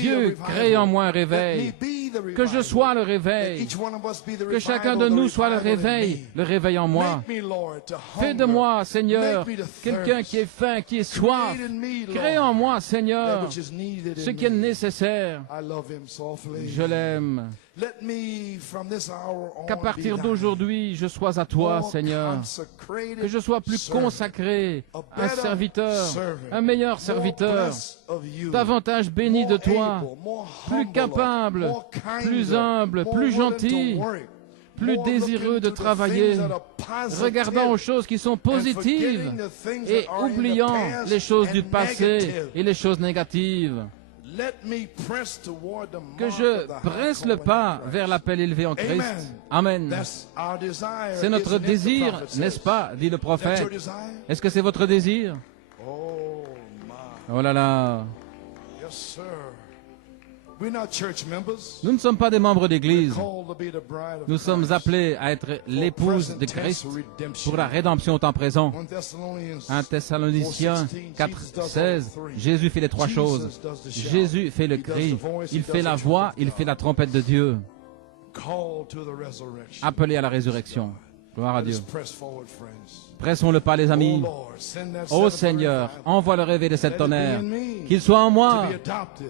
Dieu crée en moi un réveil, que je sois le réveil, que chacun de nous soit le réveil en moi. Fais de moi, Seigneur, quelqu'un qui est faim, qui est soif. Crée en moi, Seigneur, ce qui est nécessaire. Je l'aime. Qu'à partir d'aujourd'hui, je sois à toi, Seigneur. Que je sois plus consacré, un serviteur, un meilleur serviteur, davantage béni de toi, plus capable, plus humble, plus gentil, plus désireux de travailler, regardant aux choses qui sont positives et oubliant les choses du passé et les choses négatives. que je presse le pas vers l'appel élevé en Christ. Amen. C'est notre désir, n'est-ce pas, dit le prophète. Est-ce que c'est votre désir? Oh là là. Nous ne sommes pas des membres d'église. Nous sommes appelés à être l'épouse de Christ pour la rédemption au temps présent. 1 Thessaloniciens 4, 16. Jésus fait les trois choses. Jésus fait le cri. Il fait la voix. Il fait la trompette de Dieu. Appelé à la résurrection. Gloire à Dieu. Pressons le pas, les amis. Ô Seigneur, envoie le réveil de cette tonnerre, qu'il soit en moi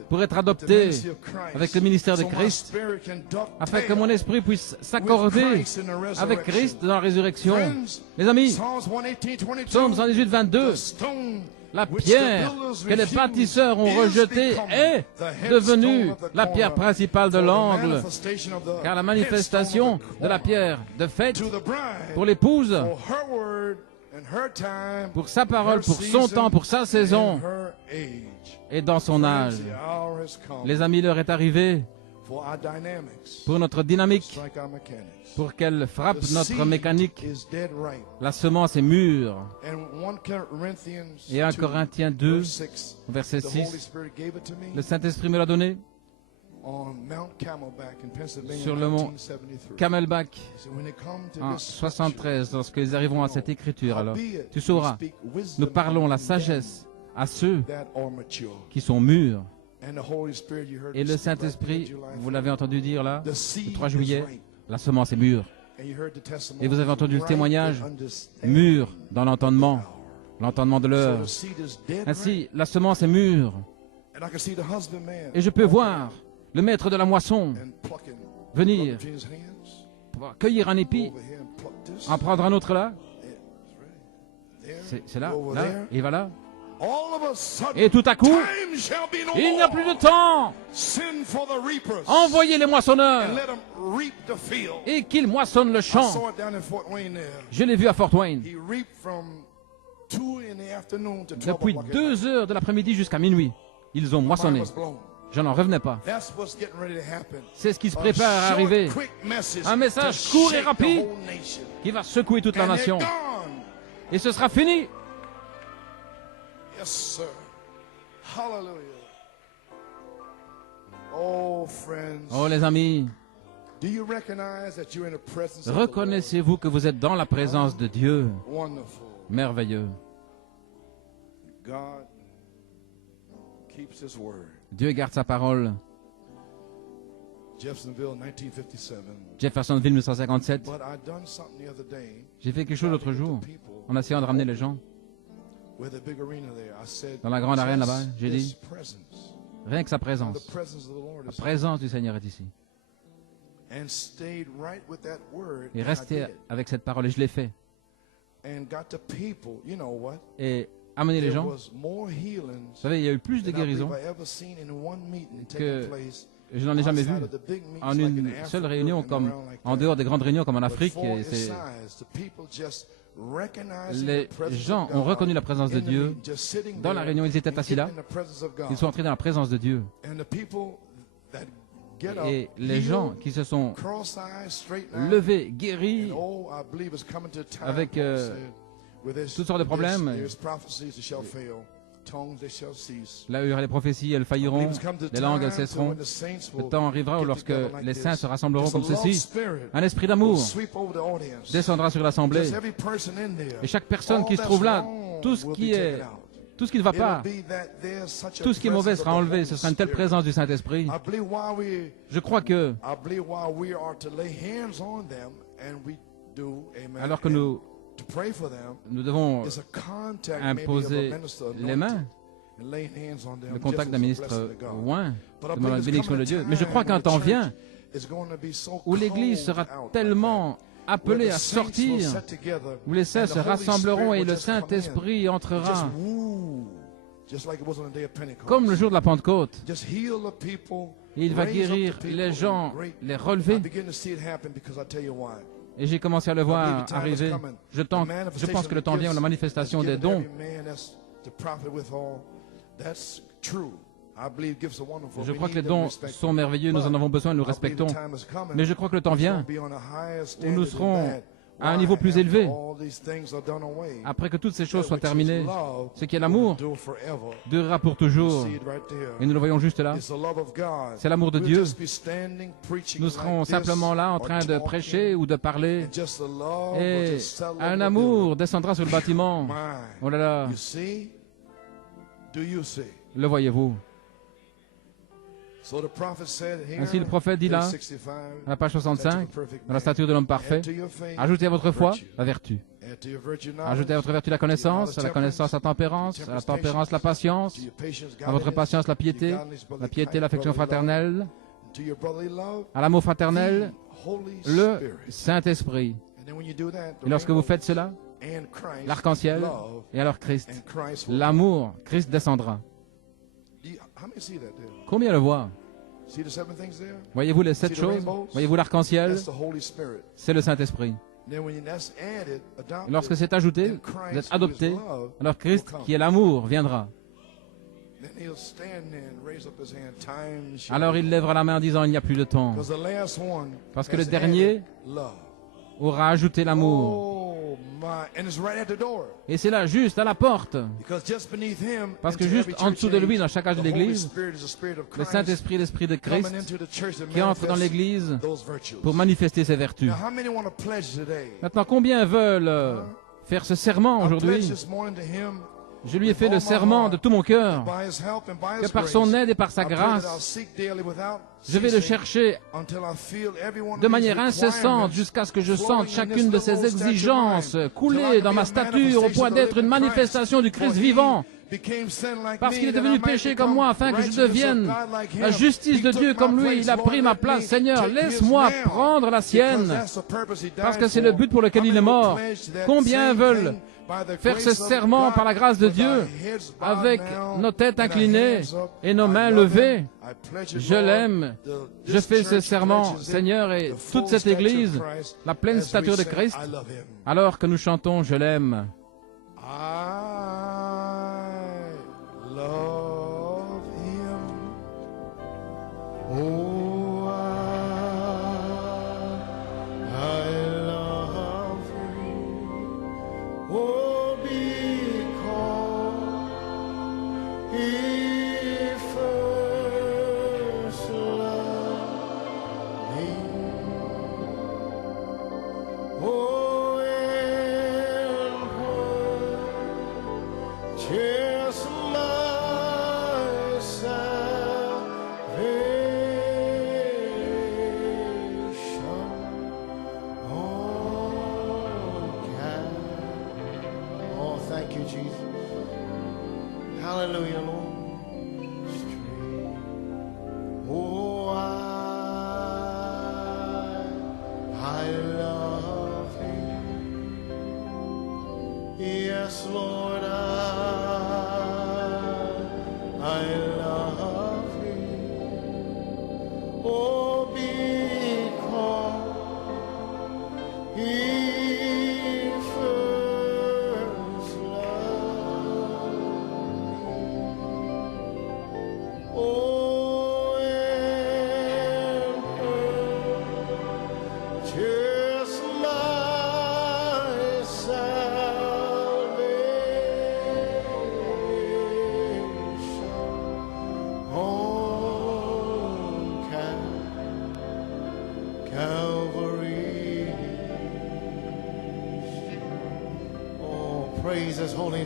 pour être adopté avec le ministère de Christ, afin que mon esprit puisse s'accorder avec Christ dans la résurrection. Les amis, Psaume 118, 22, la pierre que les bâtisseurs ont rejetée est devenue la pierre principale de l'angle, car la manifestation de la pierre de fête pour l'épouse, pour sa parole, pour son temps, pour sa saison et dans son âge. Les amis, l'heure est arrivée pour notre dynamique, pour qu'elle frappe notre mécanique. La semence est mûre. Et 1 Corinthiens 2, verset 6, le Saint-Esprit me l'a donné sur le mont Camelback en 73. Lorsqu'ils arriveront à cette écriture, alors tu sauras, nous parlons la sagesse à ceux qui sont mûrs. Et le Saint-Esprit, vous l'avez entendu dire là, le 3 juillet, la semence est mûre. Et vous avez entendu le témoignage, mûr dans l'entendement de l'heure. Ainsi, la semence est mûre. Et je peux voir le maître de la moisson venir pour cueillir un épi, en prendre un autre là. C'est là, là, il va là. Et tout à coup, il n'y a plus de temps. Envoyez les moissonneurs et qu'ils moissonnent le champ. Je l'ai vu à Fort Wayne. Depuis 2 heures de l'après-midi jusqu'à minuit, ils ont moissonné. Je n'en revenais pas. C'est ce qui se prépare à arriver. Un message court et rapide qui va secouer toute la nation. Et ce sera fini. Yes, sir. Hallelujah. Oh, friends. Oh, les amis. Do you recognize that you're in the presence of Reconnaissez-vous que vous êtes dans la présence de Dieu? Wonderful. Merveilleux. God keeps his word. Dieu garde sa parole. Jeffersonville, 1957. Jeffersonville, 1957. But I done something the other day. J'ai fait quelque chose l'autre jour en essayant de ramener les gens dans la grande arène là-bas. J'ai dit, rien que sa présence, la présence du Seigneur est ici. Et rester avec cette parole, et je l'ai fait. Et amener les gens. Vous savez, il y a eu plus de guérisons que je n'en ai jamais vu en une seule réunion, comme en dehors des grandes réunions comme en Afrique. Les gens ont reconnu la présence de Dieu. Dans la réunion, ils étaient assis là. Ils sont entrés dans la présence de Dieu. Et les gens qui se sont levés, guéris, avec toutes sortes de problèmes, là où il y aura les prophéties, elles failliront, les langues, elles cesseront. Le temps arrivera où lorsque les saints se rassembleront comme ceci, un esprit d'amour descendra sur l'assemblée. Et chaque personne qui se trouve là, tout ce qui ne va pas, tout ce qui est mauvais sera enlevé. Ce sera une telle présence du Saint-Esprit. Je crois que, alors que nous devons imposer les mains, le contact d'un ministre loin, demandant la bénédiction de Dieu. Mais je crois qu'un temps vient où l'Église sera tellement appelée à sortir, où les saints se rassembleront et le Saint-Esprit entrera, comme le jour de la Pentecôte. Et il va guérir les gens, les relever. Et j'ai commencé à le voir arriver. Je pense que le temps vient où la manifestation des dons Je crois que les dons sont merveilleux, nous en avons besoin, nous respectons. Mais je crois que le temps vient où nous serons à un niveau plus élevé. Après que toutes ces choses soient terminées, ce qui est l'amour durera pour toujours. Et nous le voyons juste là. C'est l'amour de Dieu. Nous serons simplement là en train de prêcher ou de parler. Et un amour descendra sur le bâtiment. Oh là là. Le voyez-vous? Ainsi le prophète dit là, à la page 65, dans la stature de l'homme parfait, ajoutez à votre foi la vertu. Ajoutez à votre vertu la connaissance la tempérance, à la tempérance la patience, à votre patience la piété l'affection fraternelle, à l'amour fraternel le Saint-Esprit. Et lorsque vous faites cela, l'arc-en-ciel et alors Christ, l'amour, Christ descendra. Combien le voient? Voyez-vous les 7 choses? Voyez-vous l'arc-en-ciel? C'est le Saint-Esprit. Et lorsque c'est ajouté, vous êtes adopté, alors Christ, qui est l'amour, viendra. Alors il lèvera la main en disant, il n'y a plus de temps. Parce que le dernier aura ajouté l'amour. Et c'est là, juste à la porte. Parce que juste en dessous de lui, dans chaque âge de l'Église, le Saint-Esprit, l'Esprit de Christ, qui entre dans l'Église pour manifester ses vertus. Maintenant, combien veulent faire ce serment aujourd'hui? Je lui ai fait le serment de tout mon cœur, que par son aide et par sa grâce, je vais le chercher de manière incessante jusqu'à ce que je sente chacune de ses exigences couler dans ma stature au point d'être une manifestation du Christ vivant. Parce qu'il est devenu péché comme moi, afin que je devienne la justice de Dieu comme lui. Il a pris ma place. Seigneur, laisse-moi prendre la sienne. Parce que c'est le but pour lequel il est mort. Combien veulent faire ce serment par la grâce de Dieu, avec nos têtes inclinées et nos mains levées? Je l'aime. Je fais ce serment, Seigneur, et toute cette Église, la pleine stature de Christ, alors que nous chantons, je l'aime. Hallelujah, Lord. Oh, I love you. Yes, Lord, I love you. Oh, because He first loved me. Oh, and purchased my salvation on Calvary. Oh, praise His holy name.